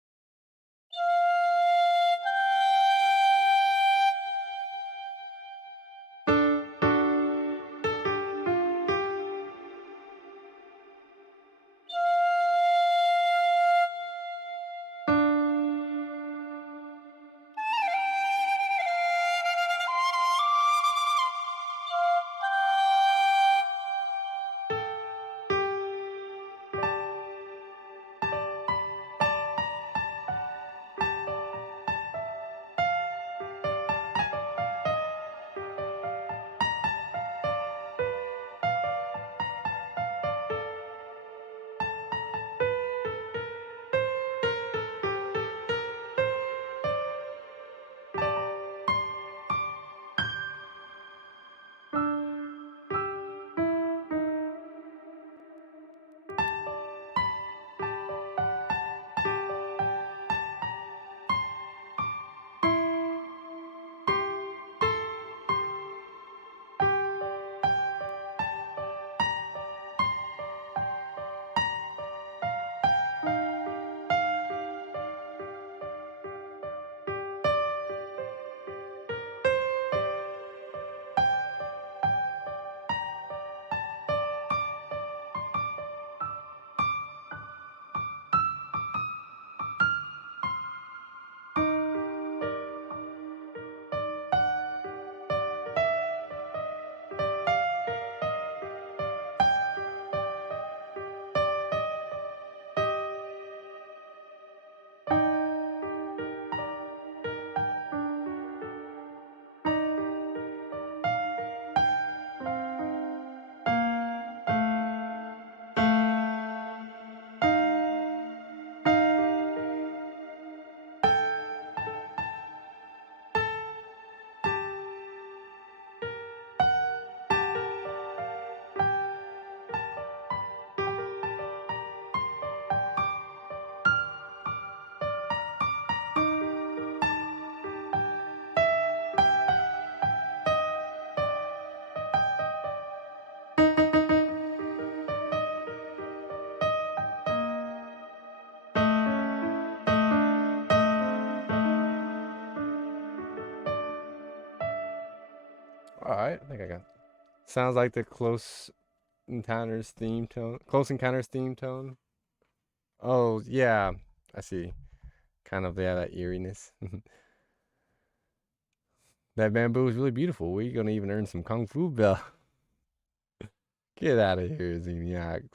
All right, I think I got. Sounds like the Close Encounters theme tone. Oh yeah, I see. Kind of that eeriness. That bamboo is really beautiful. We're gonna even earn some kung fu bell. Get out of here, Xeniacs.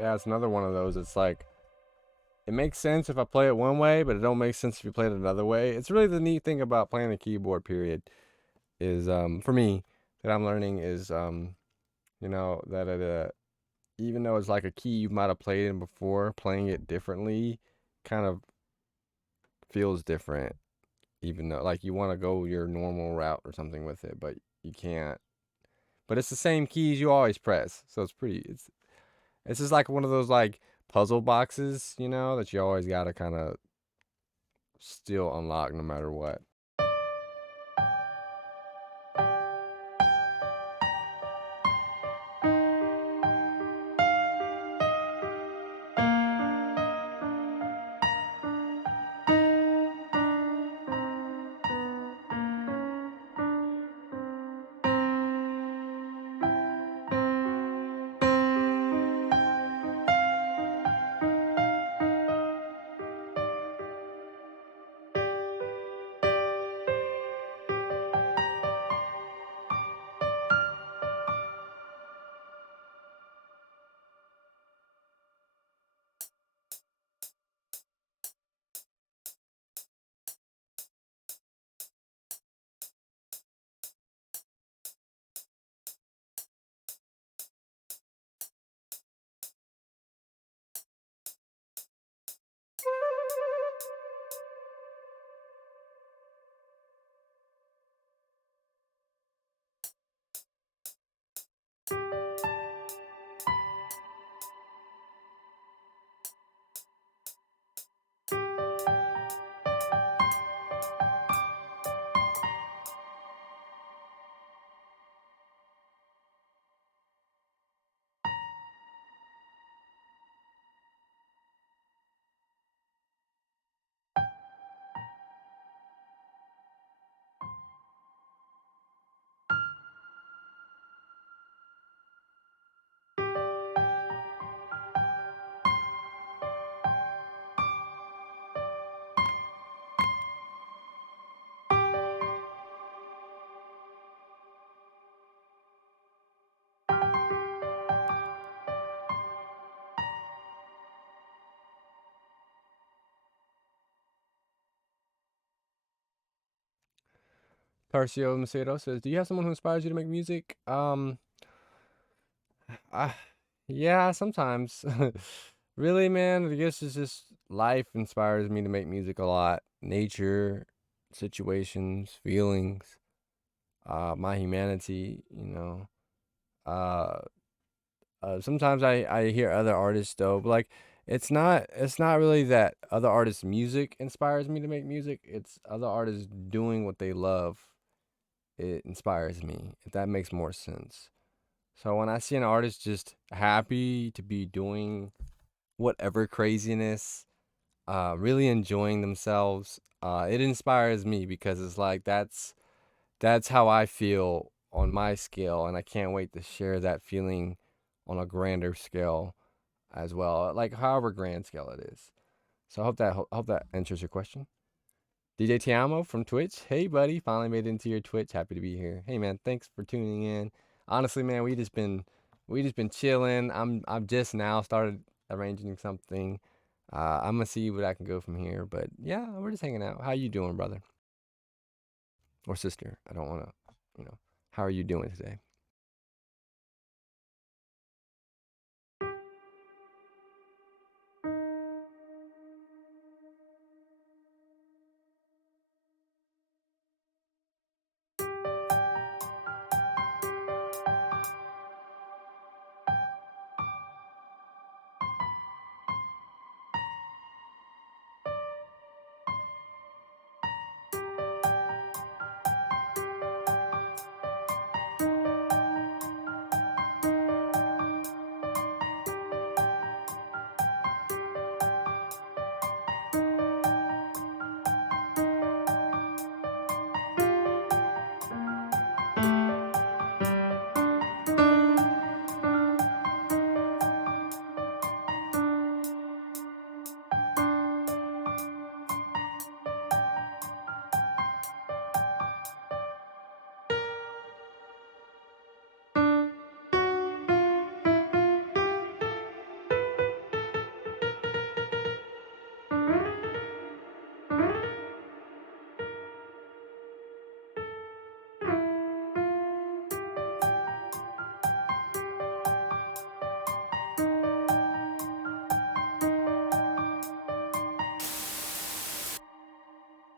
Yeah, it's another one of those. It's like it makes sense if I play it one way, but it don't make sense if you play it another way. It's really the neat thing about playing the keyboard. Period is for me that I'm learning is that even though it's like a key you might have played in before, playing it differently kind of feels different. Even though like you want to go your normal route or something with it, but you can't. But it's the same keys you always press, so it's just like one of those like puzzle boxes, that you always gotta kind of still unlock no matter what. Tarcio Macedo says, "Do you have someone who inspires you to make music?" I, yeah, sometimes. Really, man, I guess it's just life inspires me to make music a lot. Nature, situations, feelings, my humanity, Uh, sometimes I hear other artists though, but like it's not really that other artists' music inspires me to make music. It's other artists doing what they love. It inspires me, if that makes more sense. So when I see an artist just happy to be doing whatever craziness, really enjoying themselves, it inspires me because it's like that's how I feel on my scale, and I can't wait to share that feeling on a grander scale as well, like however grand scale it is. So I hope that answers your question. DJ Tiamo from Twitch. Hey buddy, finally made it into your Twitch. Happy to be here. Hey man, thanks for tuning in. Honestly, man, we just been chilling. I'm just now started arranging something. I'm gonna see what I can go from here. But yeah, we're just hanging out. How you doing, brother or sister? I don't wanna, you know. How are you doing today?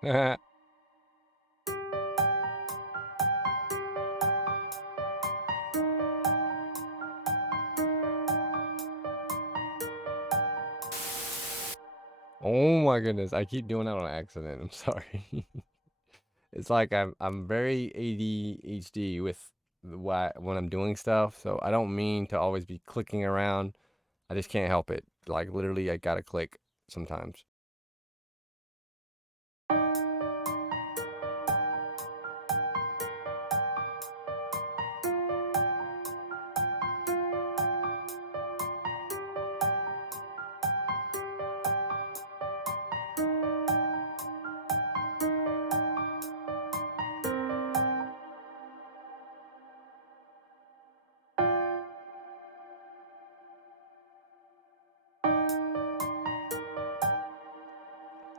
Oh my goodness, I keep doing that on accident. I'm sorry. It's like I'm very ADHD with why when I'm doing stuff, so I don't mean to always be clicking around. I just can't help it. Like literally, I gotta click sometimes.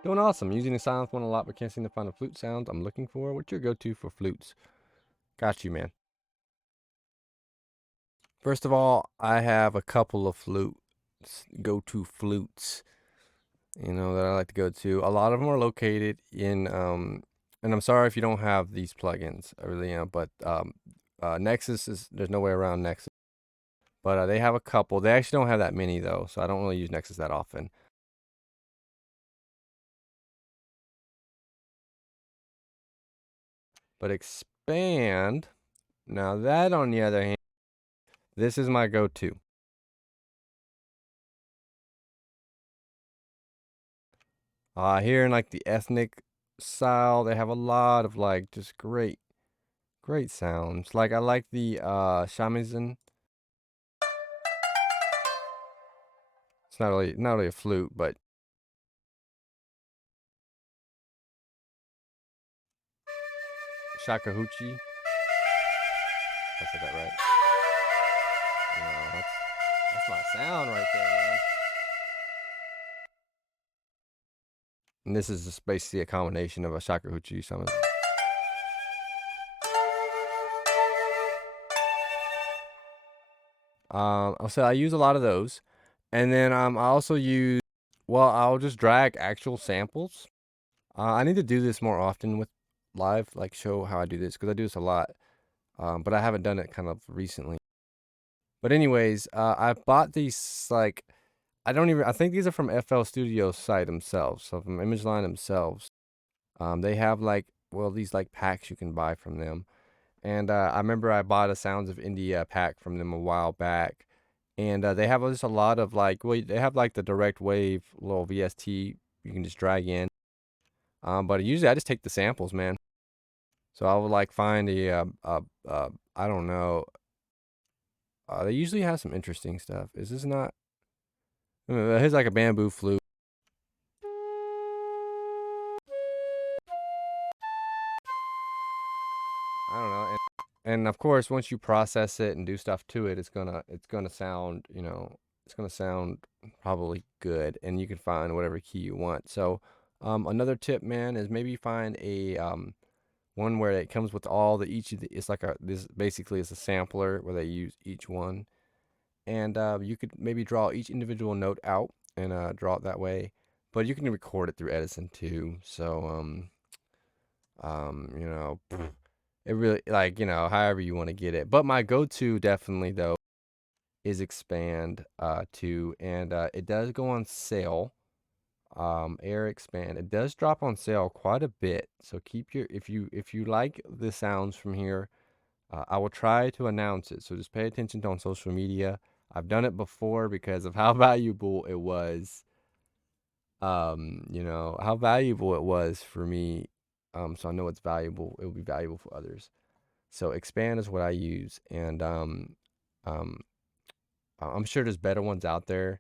Doing awesome. Using the silence one a lot, but can't seem to find the flute sounds I'm looking for. What's your go-to for flutes? Got you, man. First of all, I have a couple of go-to flutes, that I like to go to. A lot of them are located in, and I'm sorry if you don't have these plugins. I really am, but Nexus there's no way around Nexus. But they have a couple. They actually don't have that many though, so I don't really use Nexus that often. But Expand, now that on the other hand, this is my go-to. Here in like the ethnic style, they have a lot of like just great sounds. Like I like the shamisen. It's not really a flute, but shakuhachi. I said that right. That's my sound right there, man. And this is just basically a combination of a shakuhachi shamisen. So I use a lot of those, and then I also use. Well, I'll just drag actual samples. I need to do this more often with live, like show how I do this because I do this a lot. But I haven't done it kind of recently. But anyways, I bought these like I think these are from FL Studio's site themselves, so from Image Line themselves. They have like these like packs you can buy from them. And I remember I bought a Sounds of India pack from them a while back. And they have just a lot of they have like the direct wave little VST you can just drag in. But usually I just take the samples, man. So I would like find I don't know. They usually have some interesting stuff. Is this not? Here's like a bamboo flute. I don't know. And of course, once you process it and do stuff to it, it's gonna sound, it's gonna sound probably good, and you can find whatever key you want. So, another tip, man, is maybe find a one where it comes with all the each of the. It's like this basically is a sampler where they use each one, and you could maybe draw each individual note out and draw it that way. But you can record it through Edison too. So, you know. It really however you want to get it. But my go-to definitely though is Expand 2, and it does go on sale. Air Expand. It does drop on sale quite a bit. So keep your if you like the sounds from here, I will try to announce it. So just pay attention to on social media. I've done it before because of how valuable it was. How valuable it was for me. So I know it's valuable. It will be valuable for others. So Expand is what I use, and um, I'm sure there's better ones out there.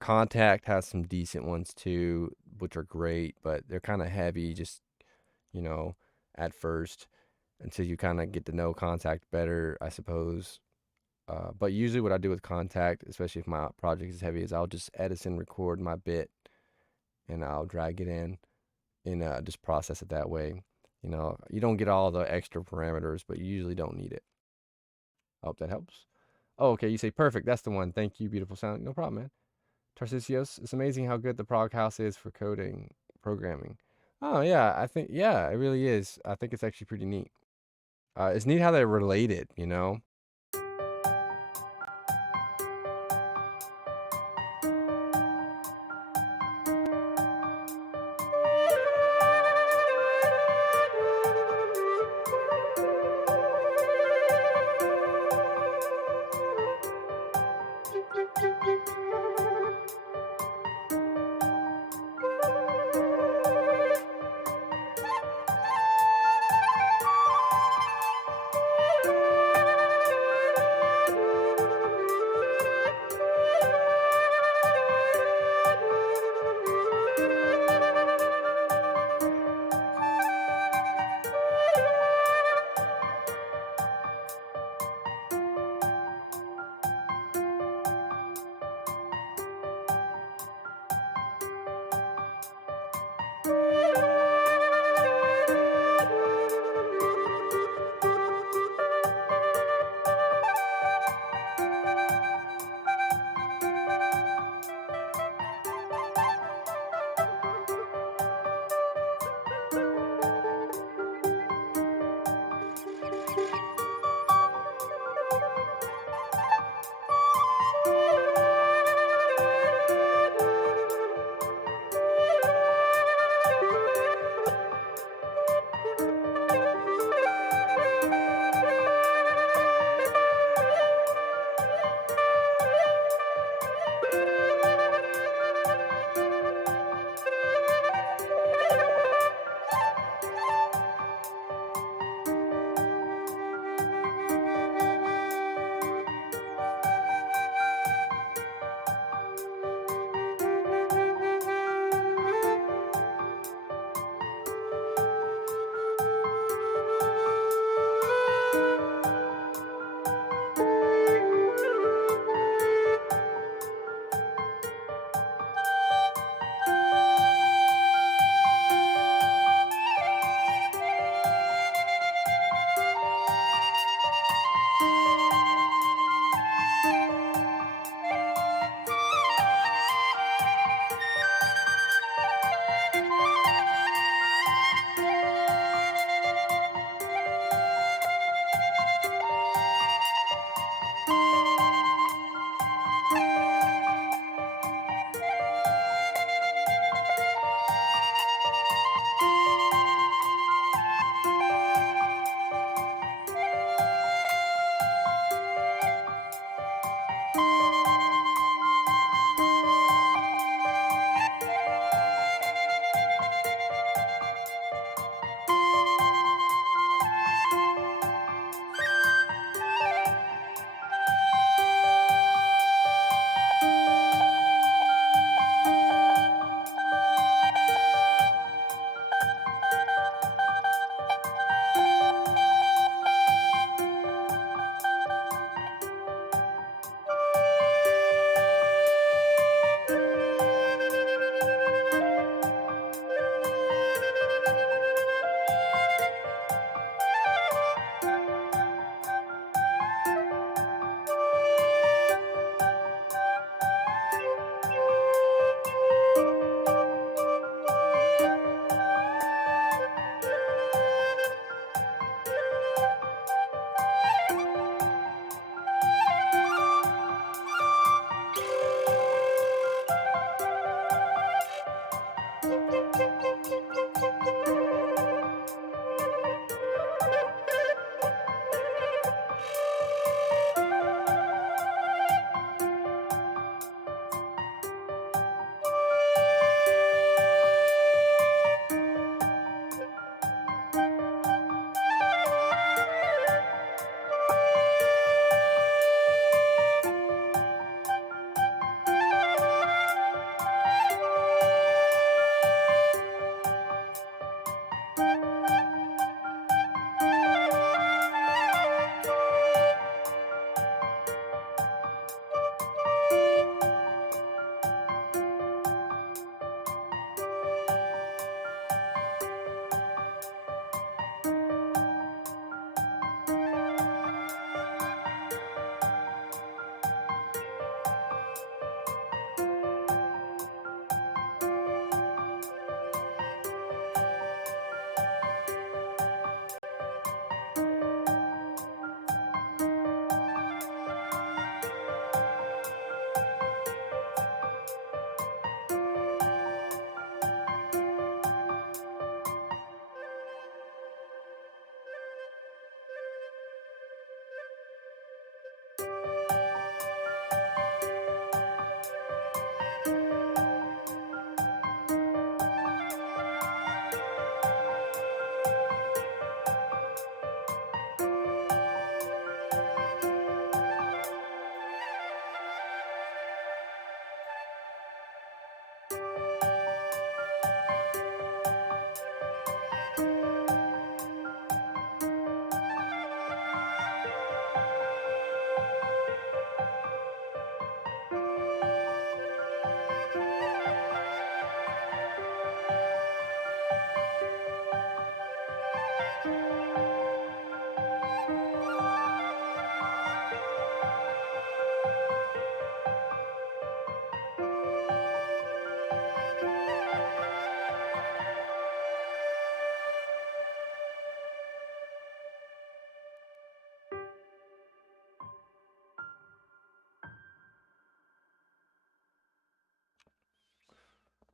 Contact has some decent ones too, which are great, but they're kind of heavy, just you know, at first until you kind of get to know Contact better, I suppose. But usually, what I do with Contact, especially if my project is heavy, is I'll just Edison record my bit and I'll drag it in and just process it that way. You don't get all the extra parameters, but you usually don't need it. I hope that helps. Oh, okay. You say perfect. That's the one. Thank you. Beautiful sound. No problem, man. Tarcisios, it's amazing how good the Prog House is for coding, programming. Oh yeah, I think yeah, it really is. I think it's actually pretty neat. It's neat how they're related, you know?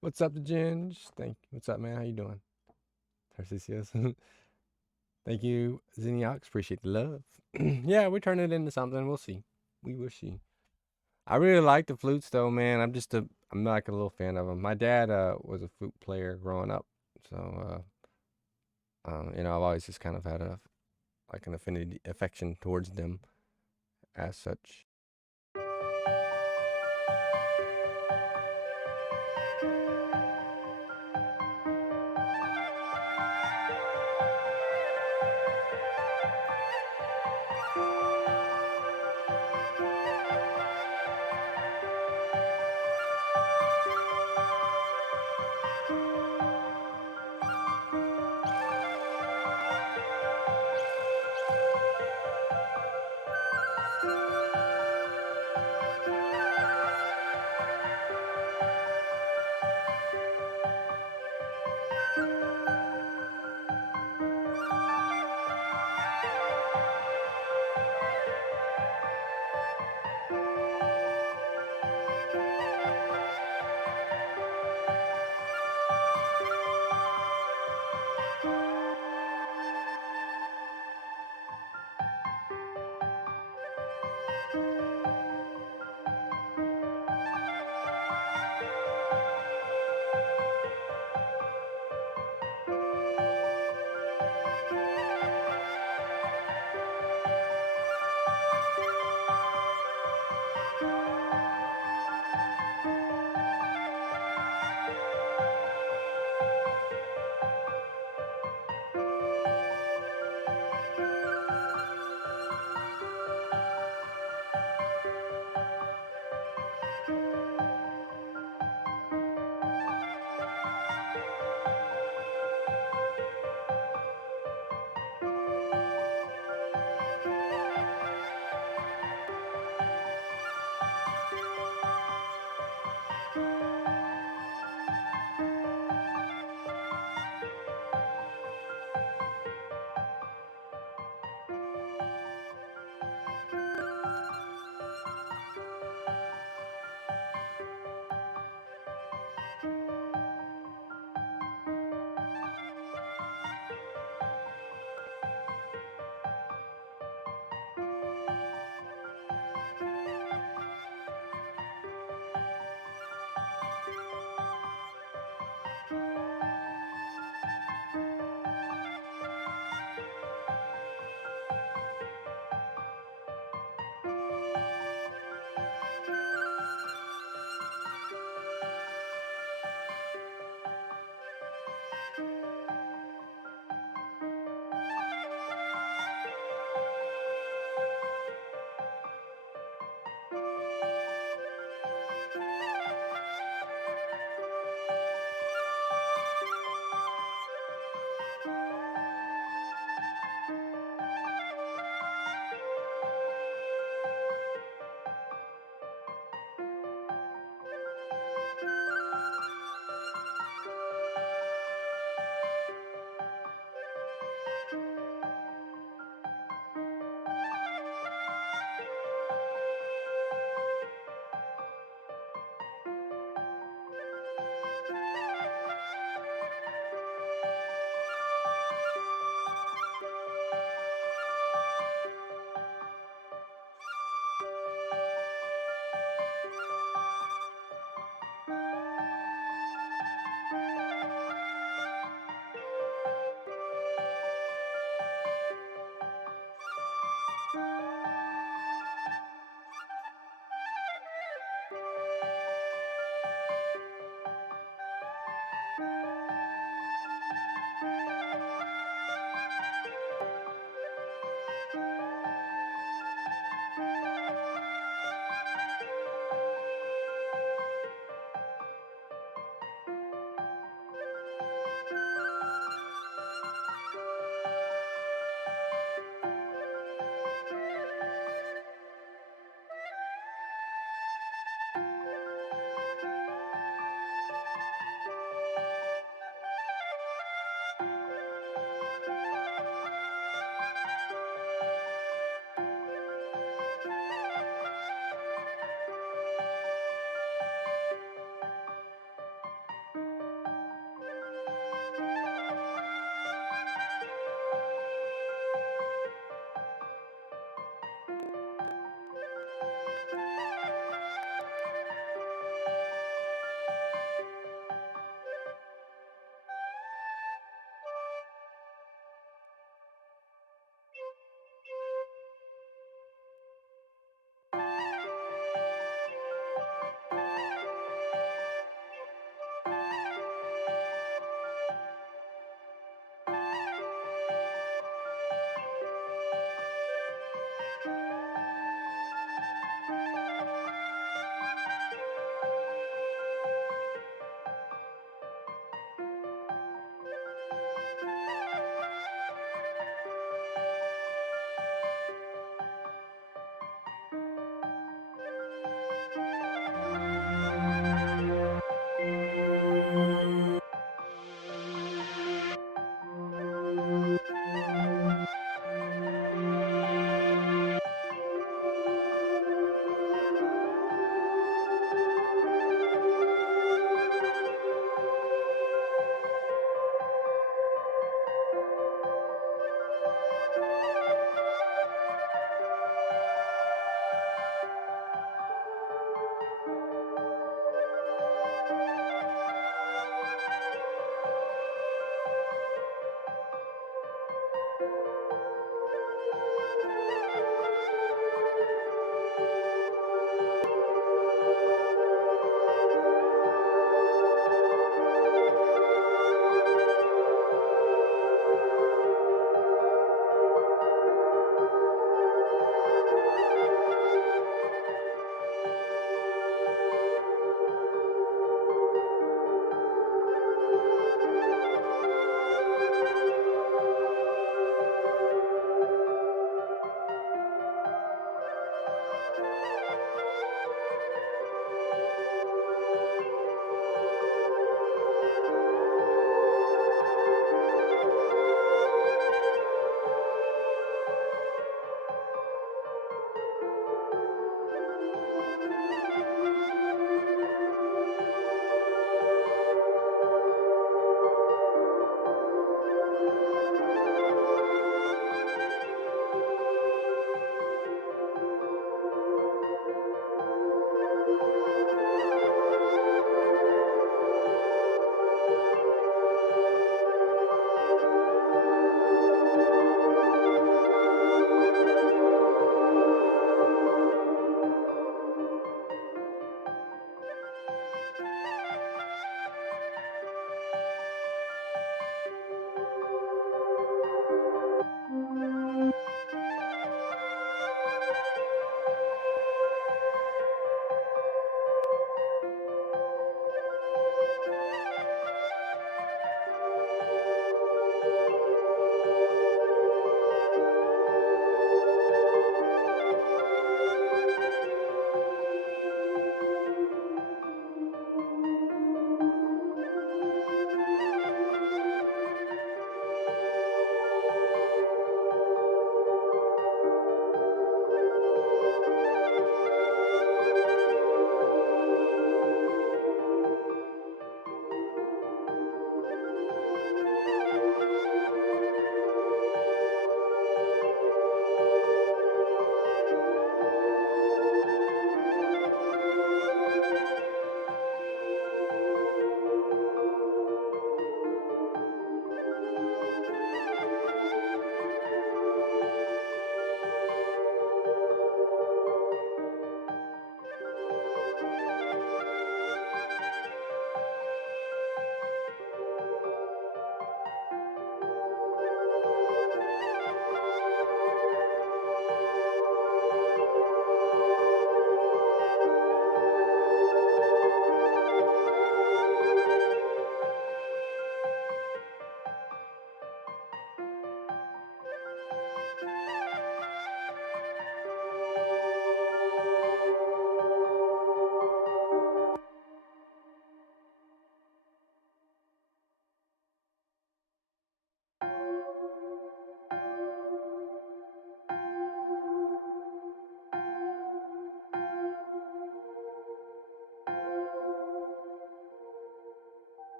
What's up, the Ginge? What's up, man? How you doing? Tarcisius. Thank you, Ziniox. Appreciate the love. Yeah, we turn it into something. We'll see. We will see. I really like the flutes, though, man. I'm like a little fan of them. My dad was a flute player growing up, so I've always just kind of had an affinity, affection towards them as such.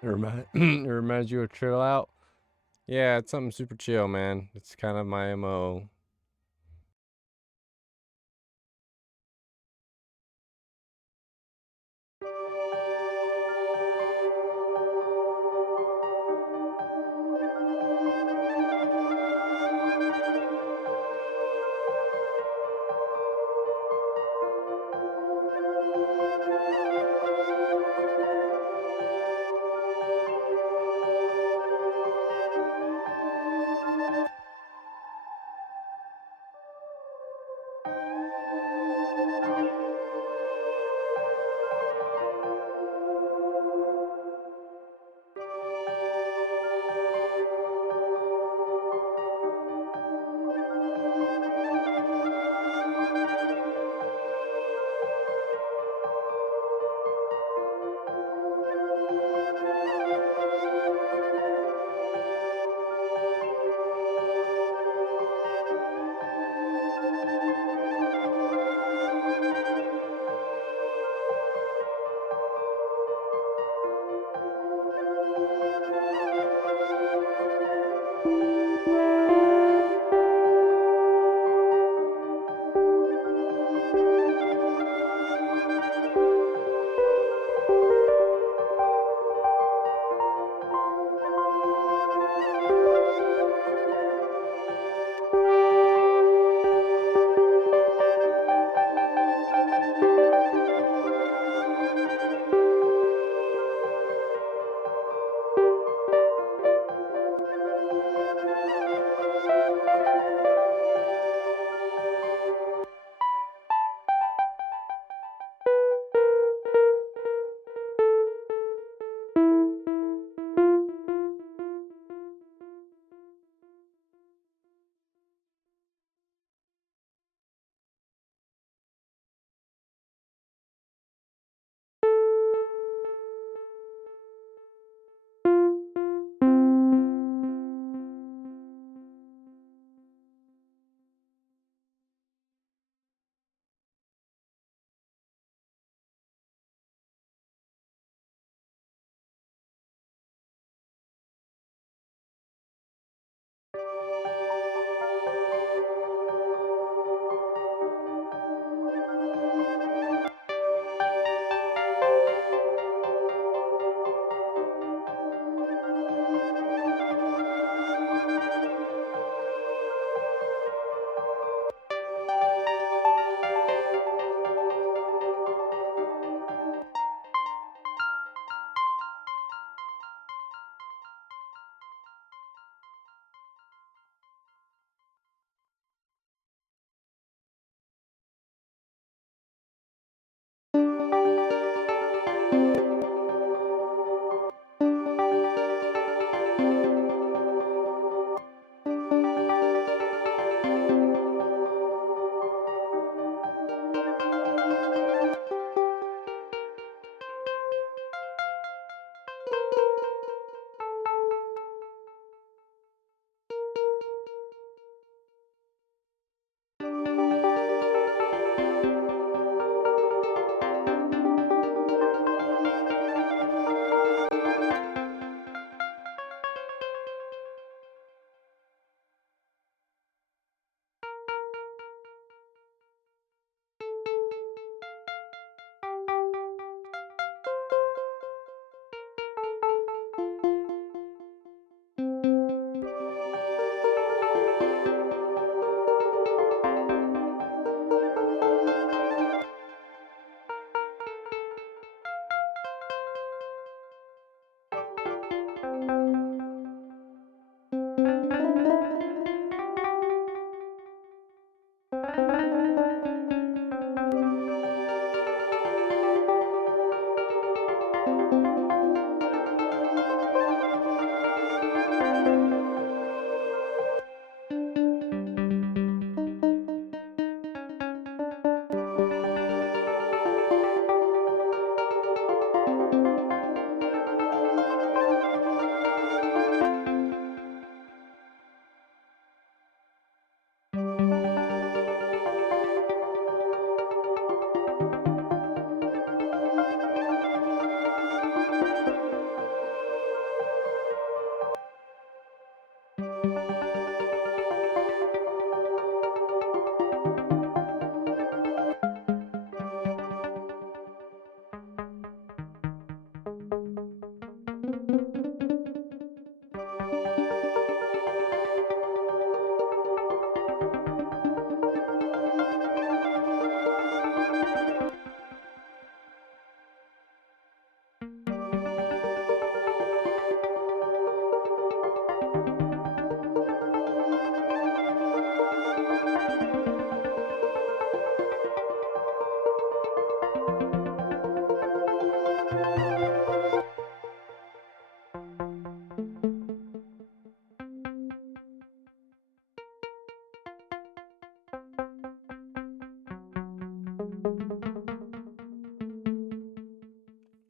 It reminds you of chill out. Yeah, it's something super chill, man. It's kind of my MO.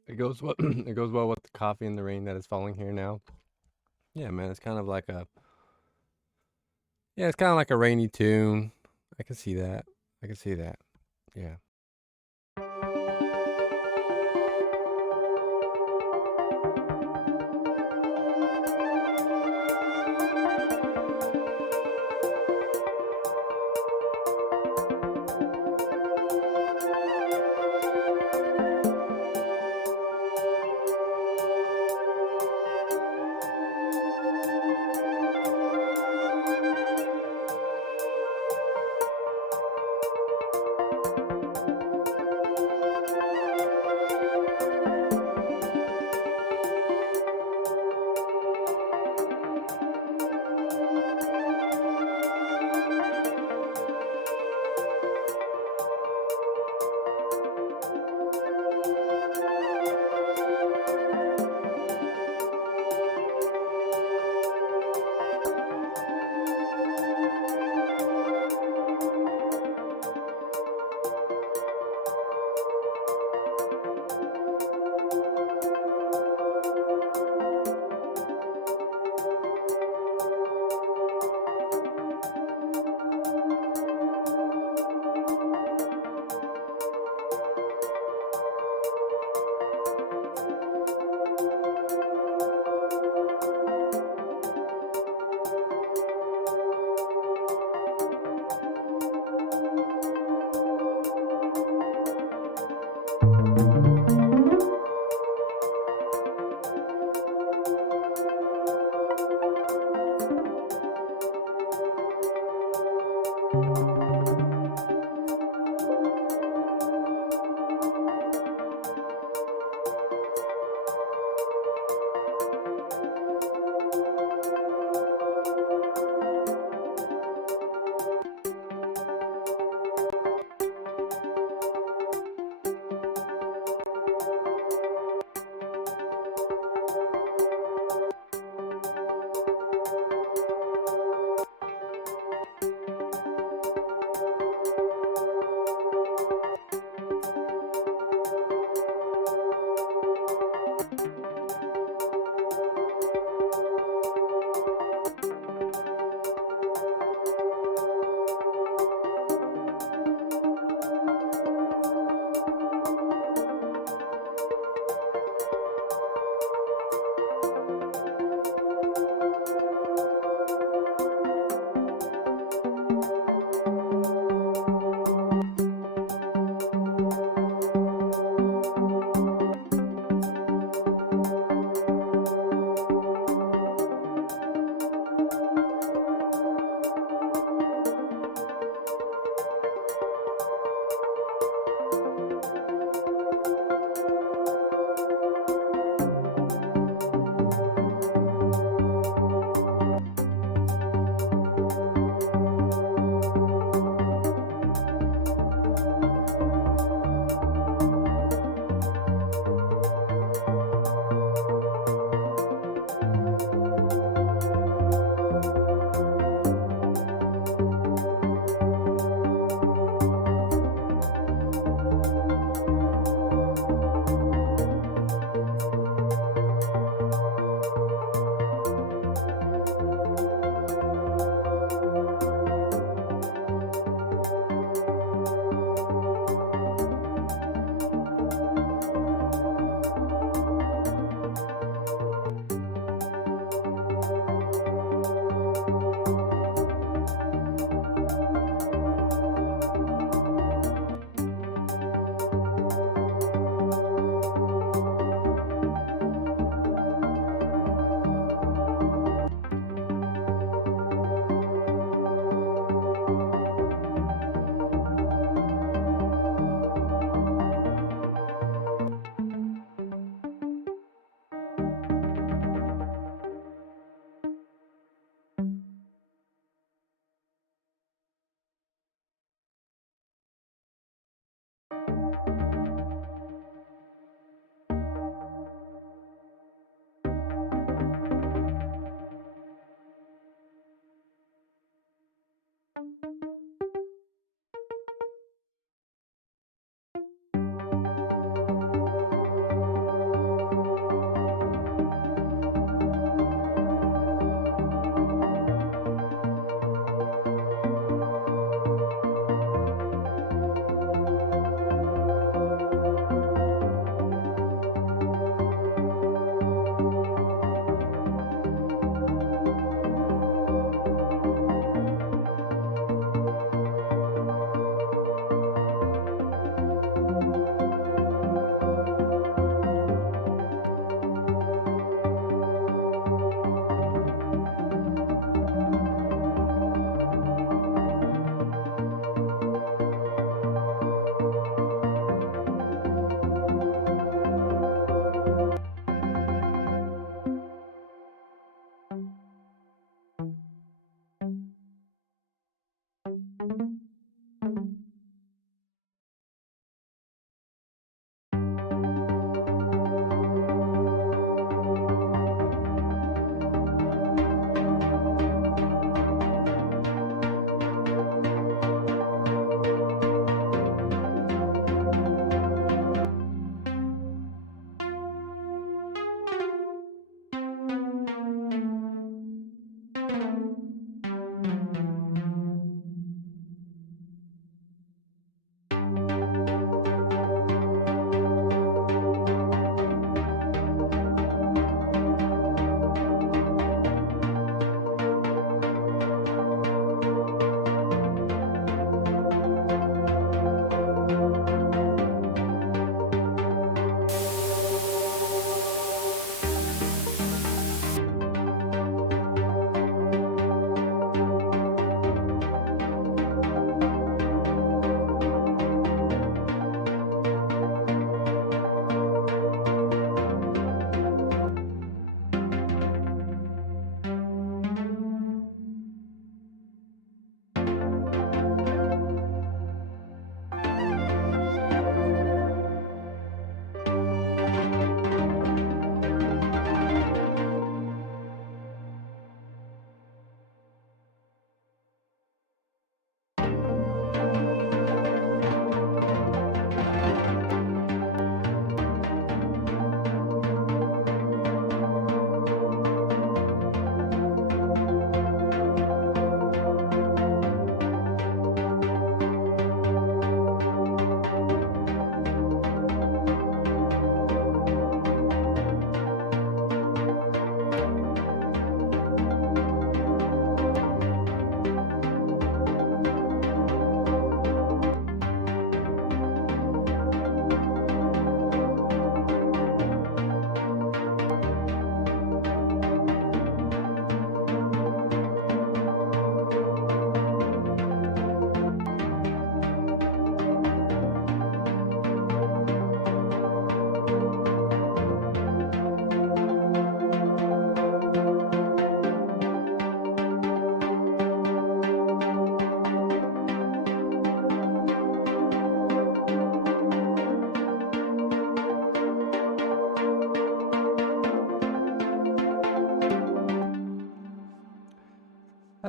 It goes well. It goes well with the coffee and the rain that is falling here now. Yeah, man, it's kind of like a yeah, it's kind of like a rainy tune. I can see that. I can see that. Yeah.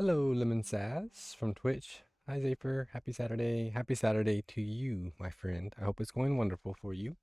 Hello, Lemon Sass from Twitch. Hi, Z8phyR. Happy Saturday. Happy Saturday to you, my friend. I hope it's going wonderful for you.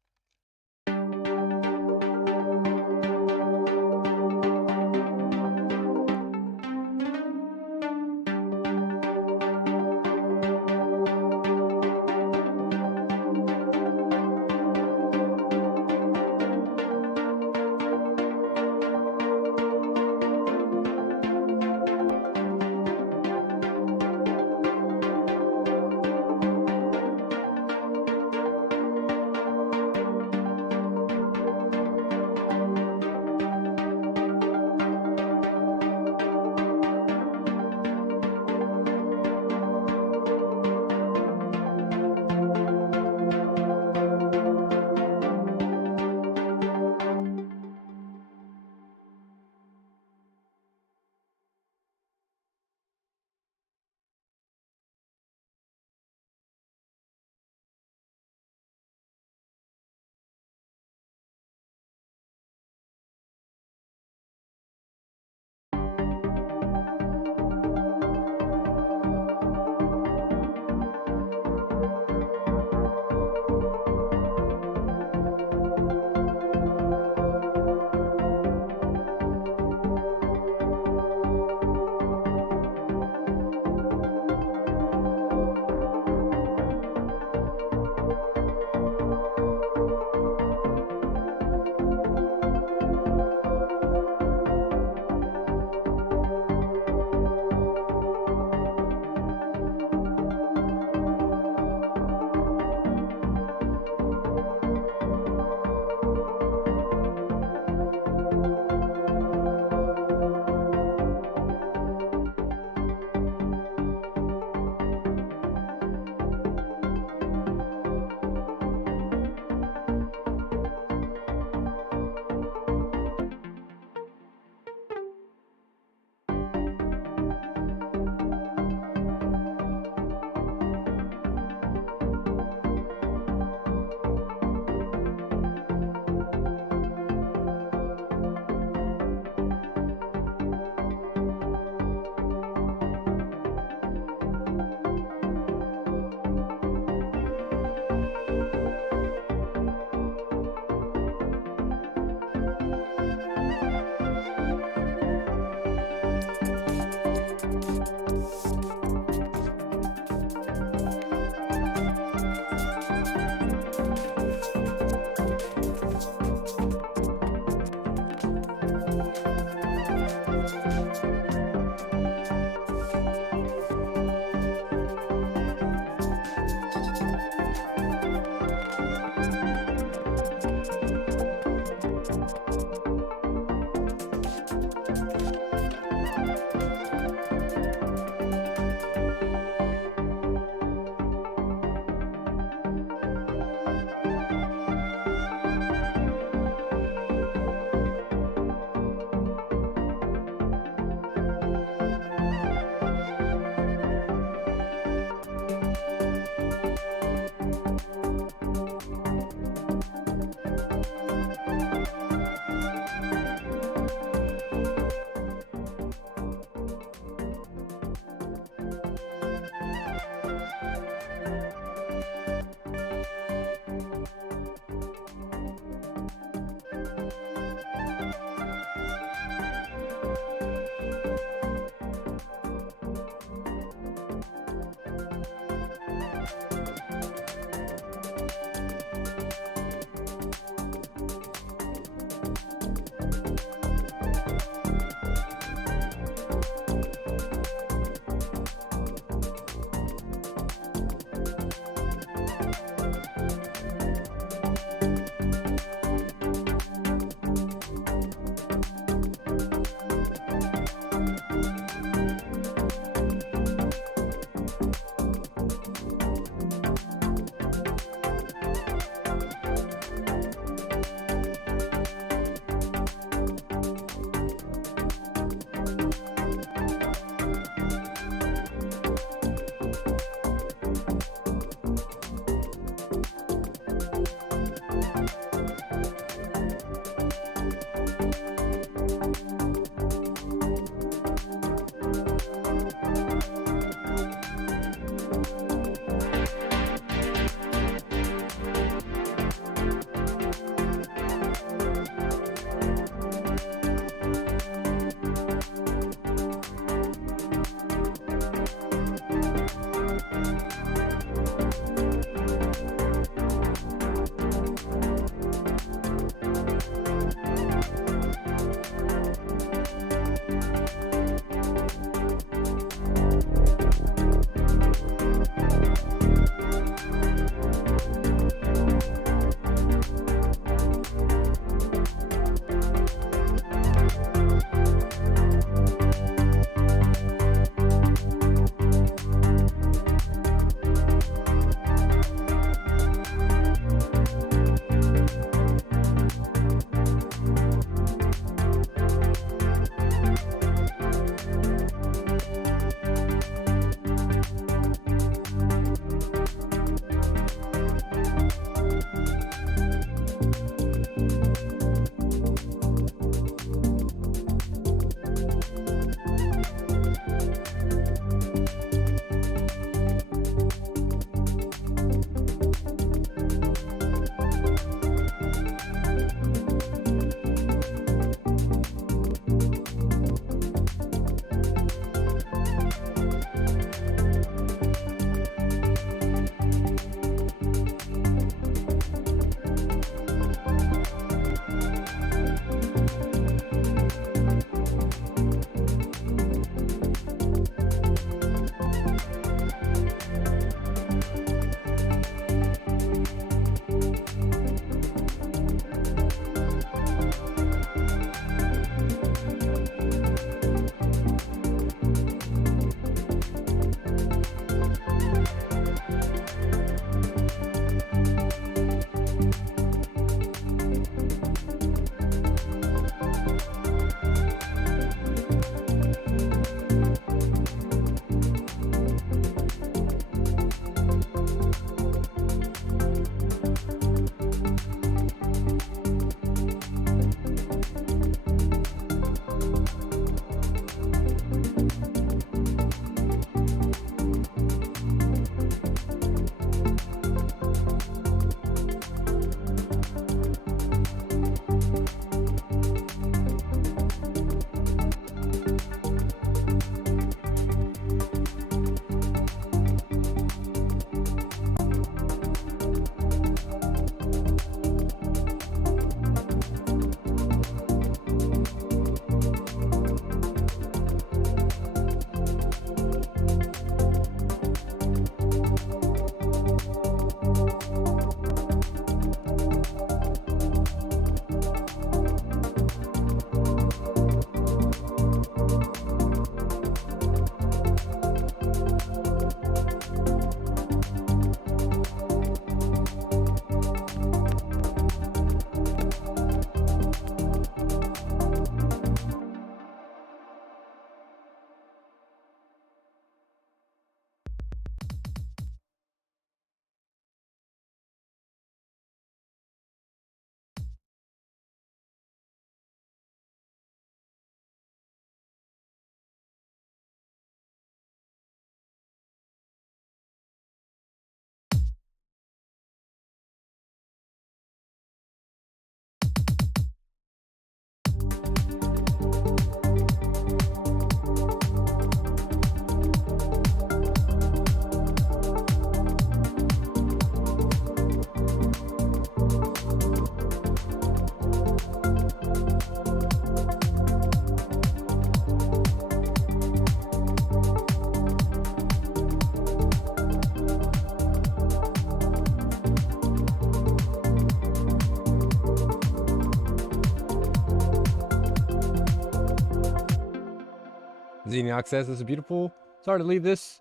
Xeniox says, this is beautiful. Sorry to leave this.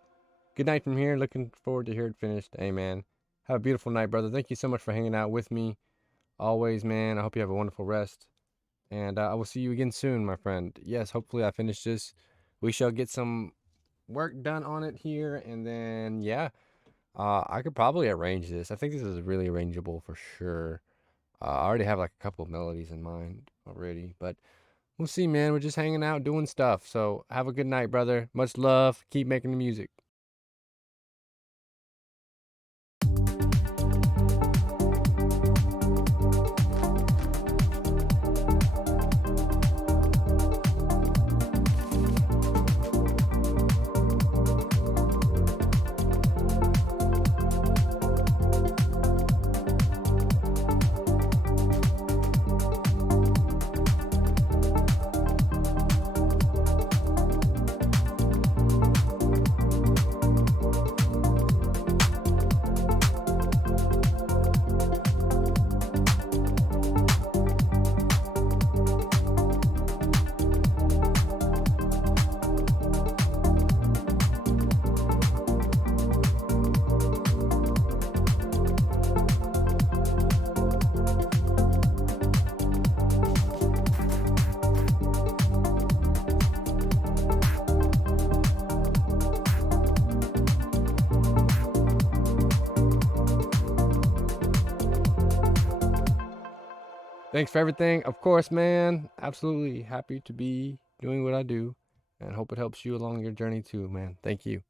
Good night from here. Looking forward to hear it finished. Hey, man. Have a beautiful night, brother. Thank you so much for hanging out with me. Always, man. I hope you have a wonderful rest. And I will see you again soon, my friend. Yes, hopefully I finish this. We shall get some work done on it here. And then, yeah, I could probably arrange this. I think this is really arrangeable for sure. I already have like a couple of melodies in mind already. But we'll see, man. We're just hanging out, doing stuff. So have a good night, brother. Much love. Keep making the music. Thanks for everything. Of course, man. Absolutely happy to be doing what I do and hope it helps you along your journey too, man. Thank you.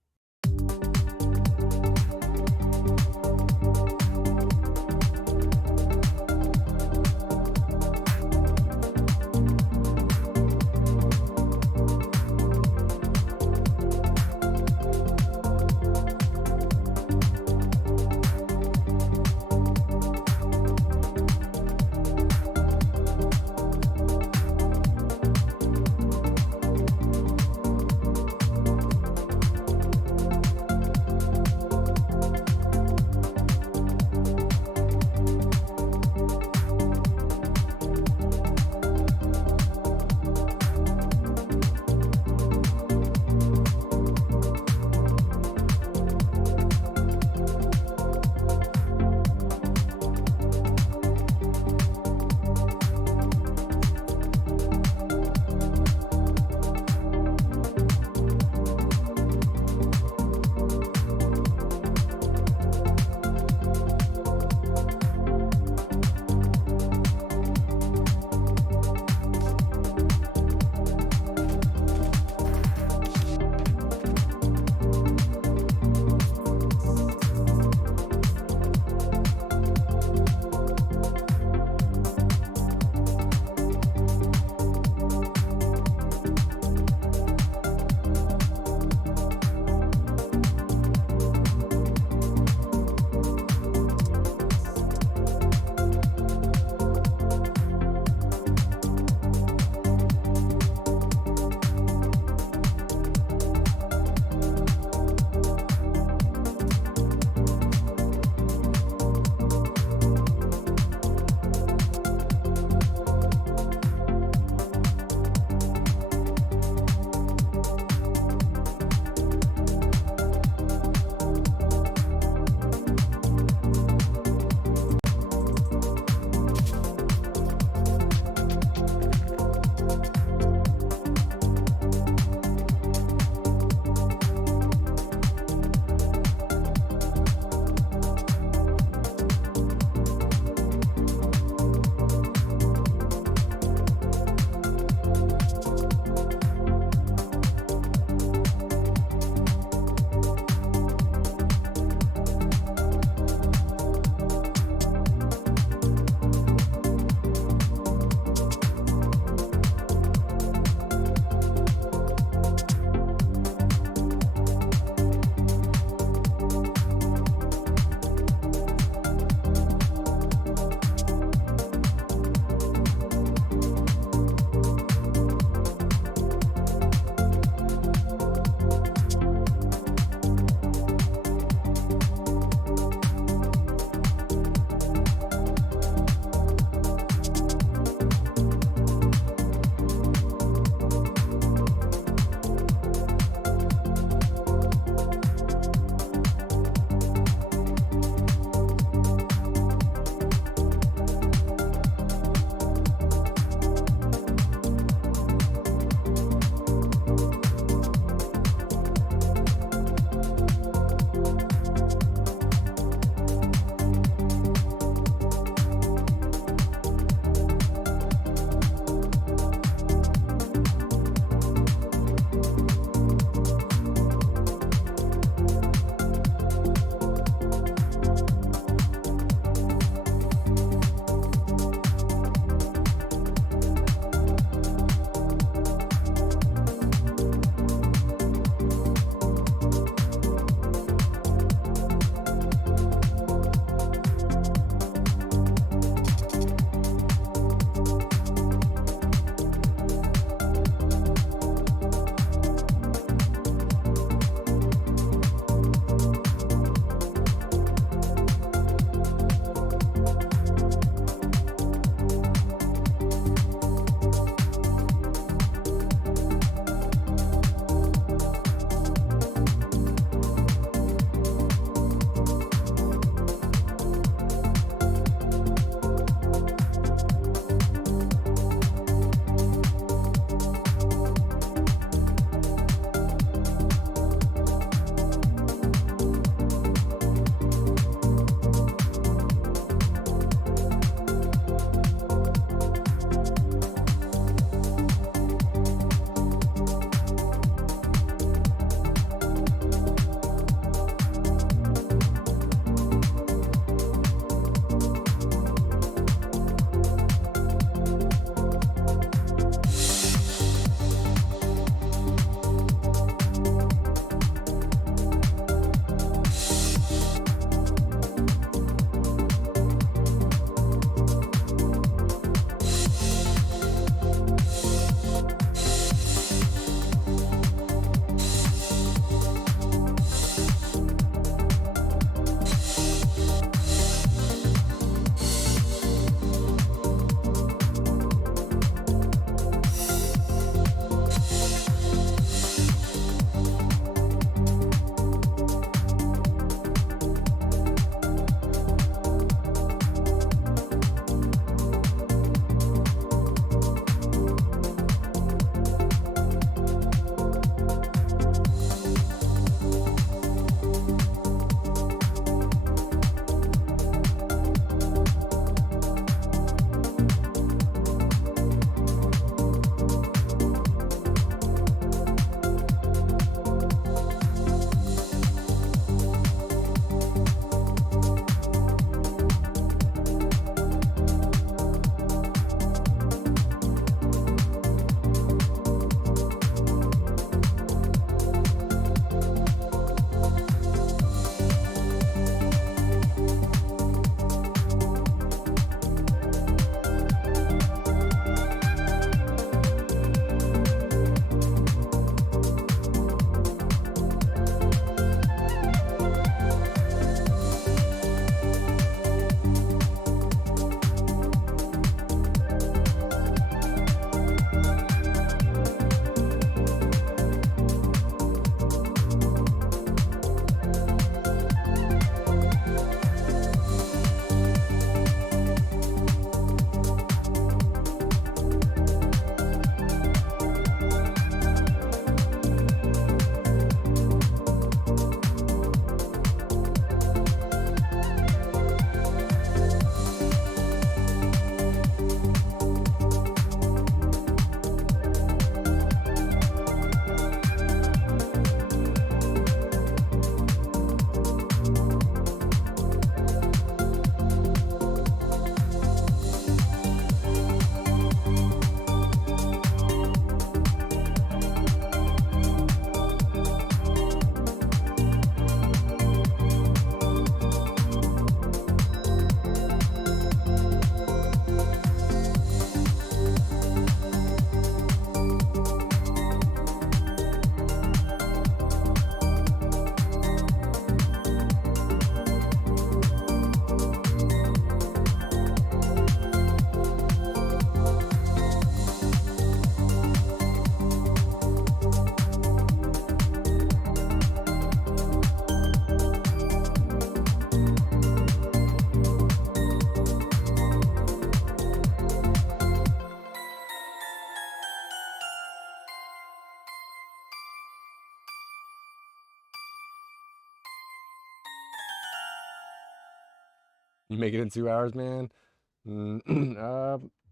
You make it in 2 hours, man?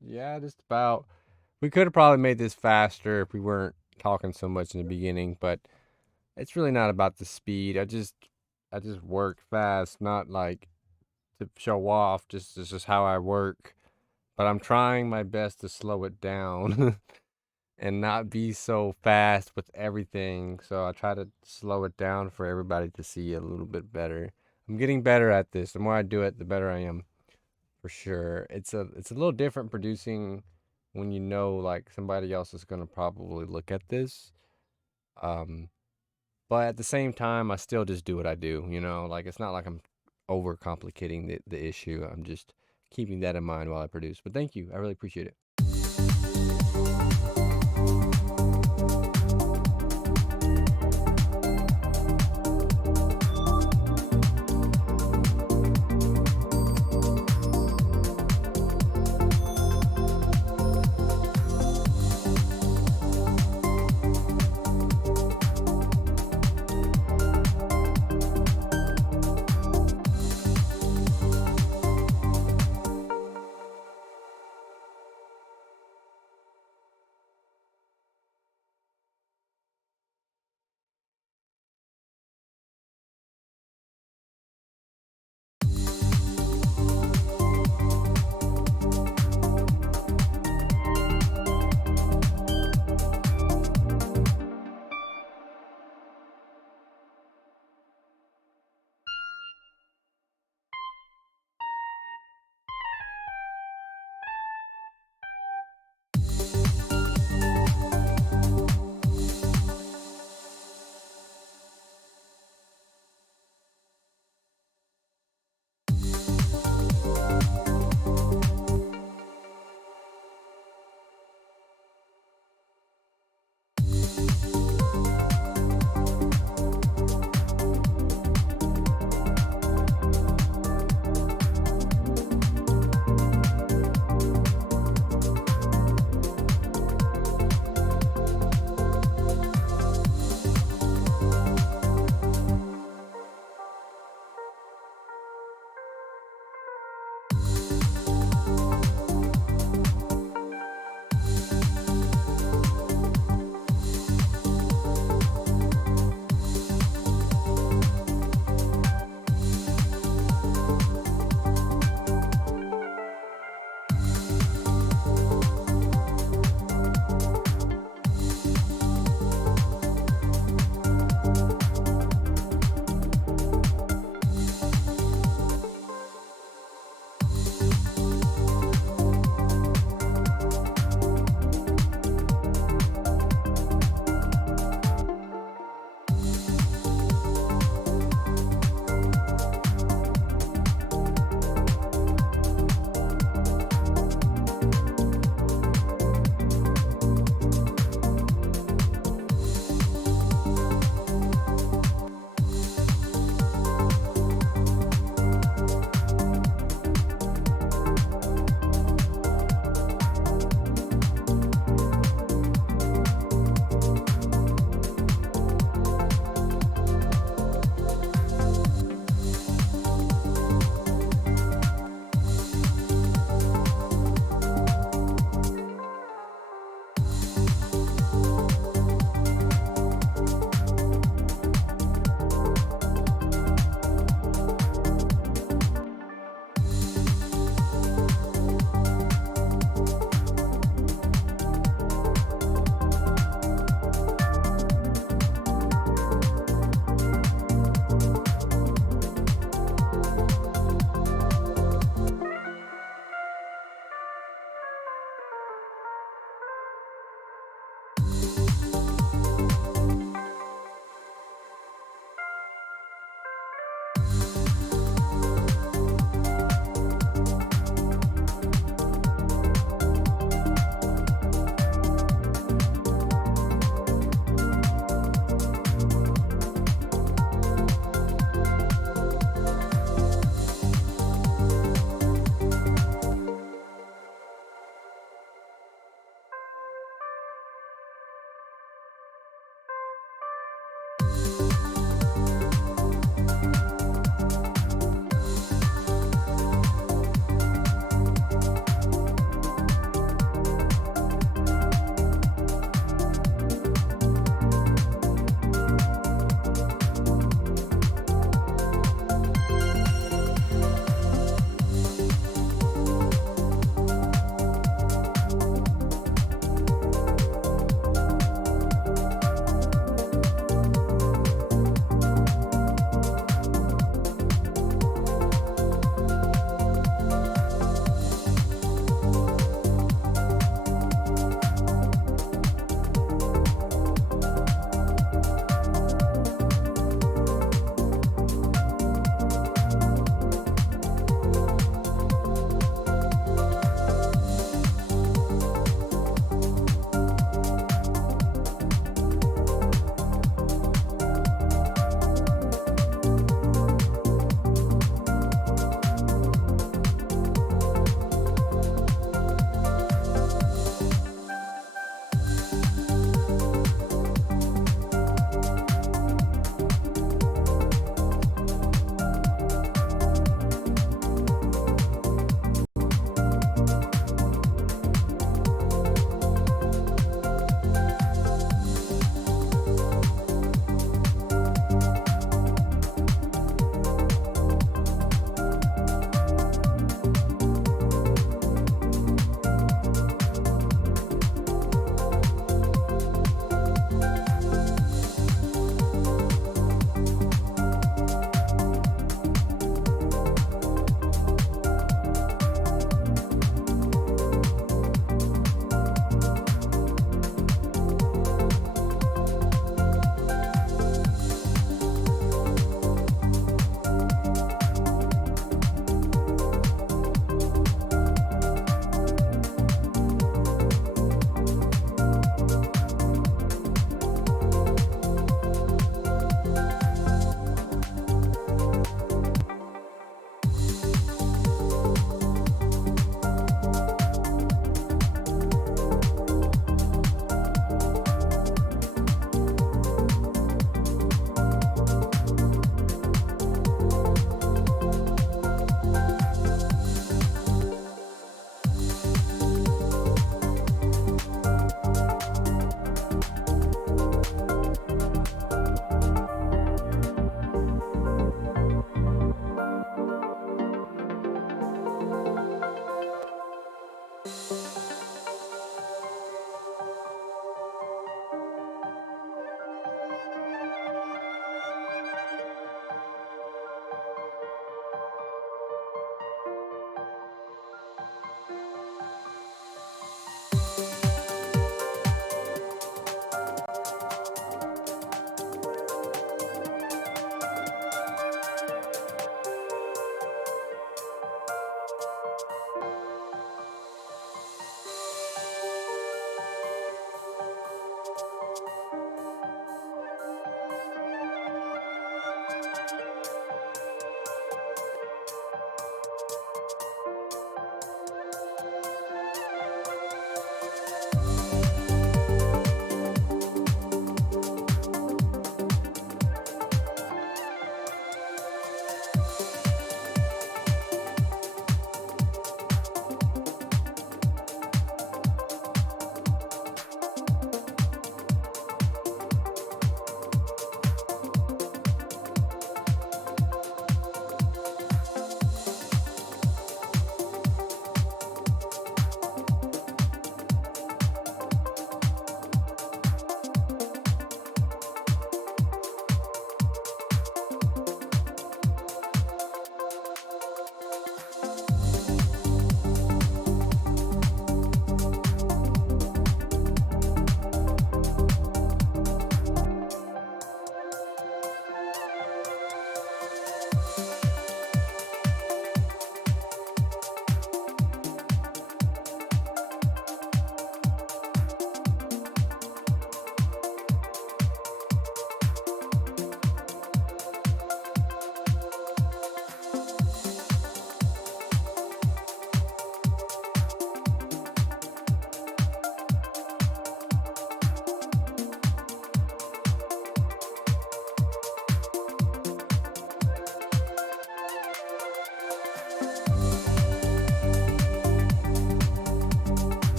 Yeah, just about. We could have probably made this faster if we weren't talking so much in the beginning, but it's really not about the speed. I just work fast, not like to show off. Just this is how I work. But I'm trying my best to slow it down and not be so fast with everything. So I try to slow it down for everybody to see a little bit better. I'm getting better at this. The more I do it, the better I am. For sure. It's a little different producing when you know like somebody else is gonna probably look at this. Um, but at the same time, I still just do what I do, you know? Like it's not like I'm overcomplicating the issue. I'm just keeping that in mind while I produce. But thank you. I really appreciate it.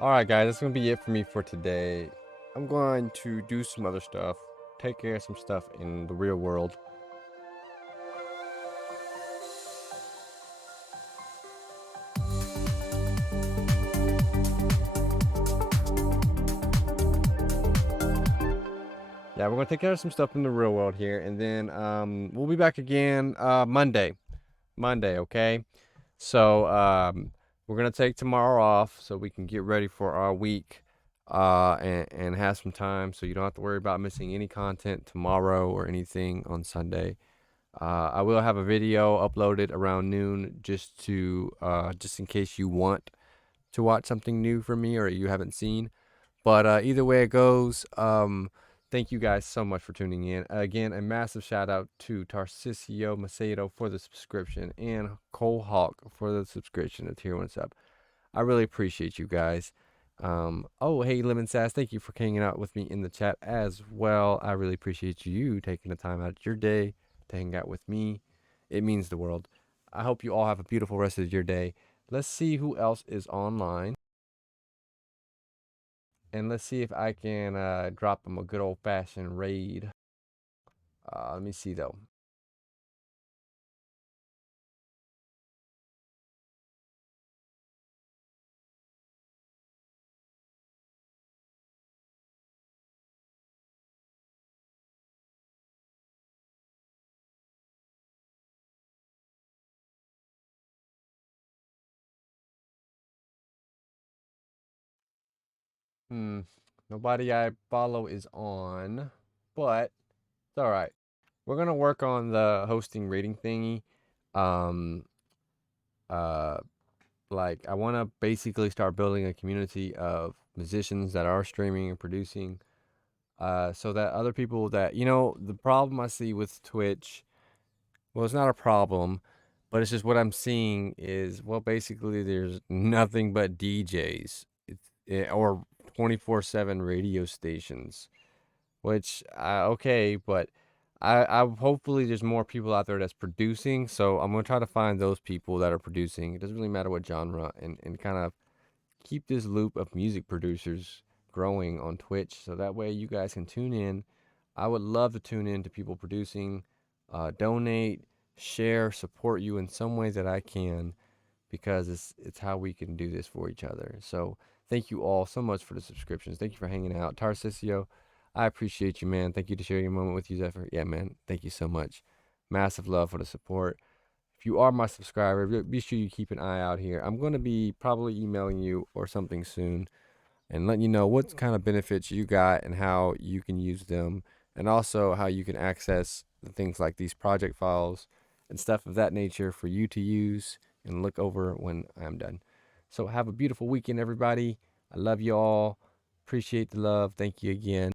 All right, guys, that's gonna be it for me for today. I'm going to do some other stuff, take care of some stuff in the real world. Yeah, we're gonna take care of some stuff in the real world here, and then we'll be back again Monday. Monday, okay? So we're gonna take tomorrow off so we can get ready for our week and have some time so you don't have to worry about missing any content tomorrow or anything on Sunday. I will have a video uploaded around noon just in case you want to watch something new from me or you haven't seen. But either way it goes, thank you guys so much for tuning in. Again, a massive shout out to Tarcisio Macedo for the subscription and Cole Hawk for the subscription to Tier 1 Sub. I really appreciate you guys. Oh, hey, Lemon Sass, thank you for hanging out with me in the chat as well. I really appreciate you taking the time out of your day to hang out with me. It means the world. I hope you all have a beautiful rest of your day. Let's see who else is online. And let's see if I can drop them a good old fashioned raid. Let me see though. Hmm. Nobody I follow is on, but it's all right. We're gonna work on the hosting rating thingy. Um. Uh. Like I want to basically start building a community of musicians that are streaming and producing. So that other people that the problem I see with Twitch. Well, it's not a problem, but it's just what I'm seeing is, well, basically there's nothing but DJs or 24/7 radio stations, which okay, but I hopefully there's more people out there that's producing, so I'm gonna try to find those people that are producing. It doesn't really matter what genre, and kind of keep this loop of music producers growing on Twitch, so that way you guys can tune in. I would love to tune in to people producing, donate, share, support you in some way that I can, because it's how we can do this for each other. So thank you all so much for the subscriptions. Thank you for hanging out, Tarcisio. I appreciate you, man. Thank you to share your moment with you, Zephyr. Yeah, man. Thank you so much. Massive love for the support. If you are my subscriber, be sure you keep an eye out here. I'm going to be probably emailing you or something soon and letting you know what kind of benefits you got and how you can use them, and also how you can access the things like these project files and stuff of that nature for you to use and look over when I'm done. So have a beautiful weekend, everybody. I love you all. Appreciate the love. Thank you again.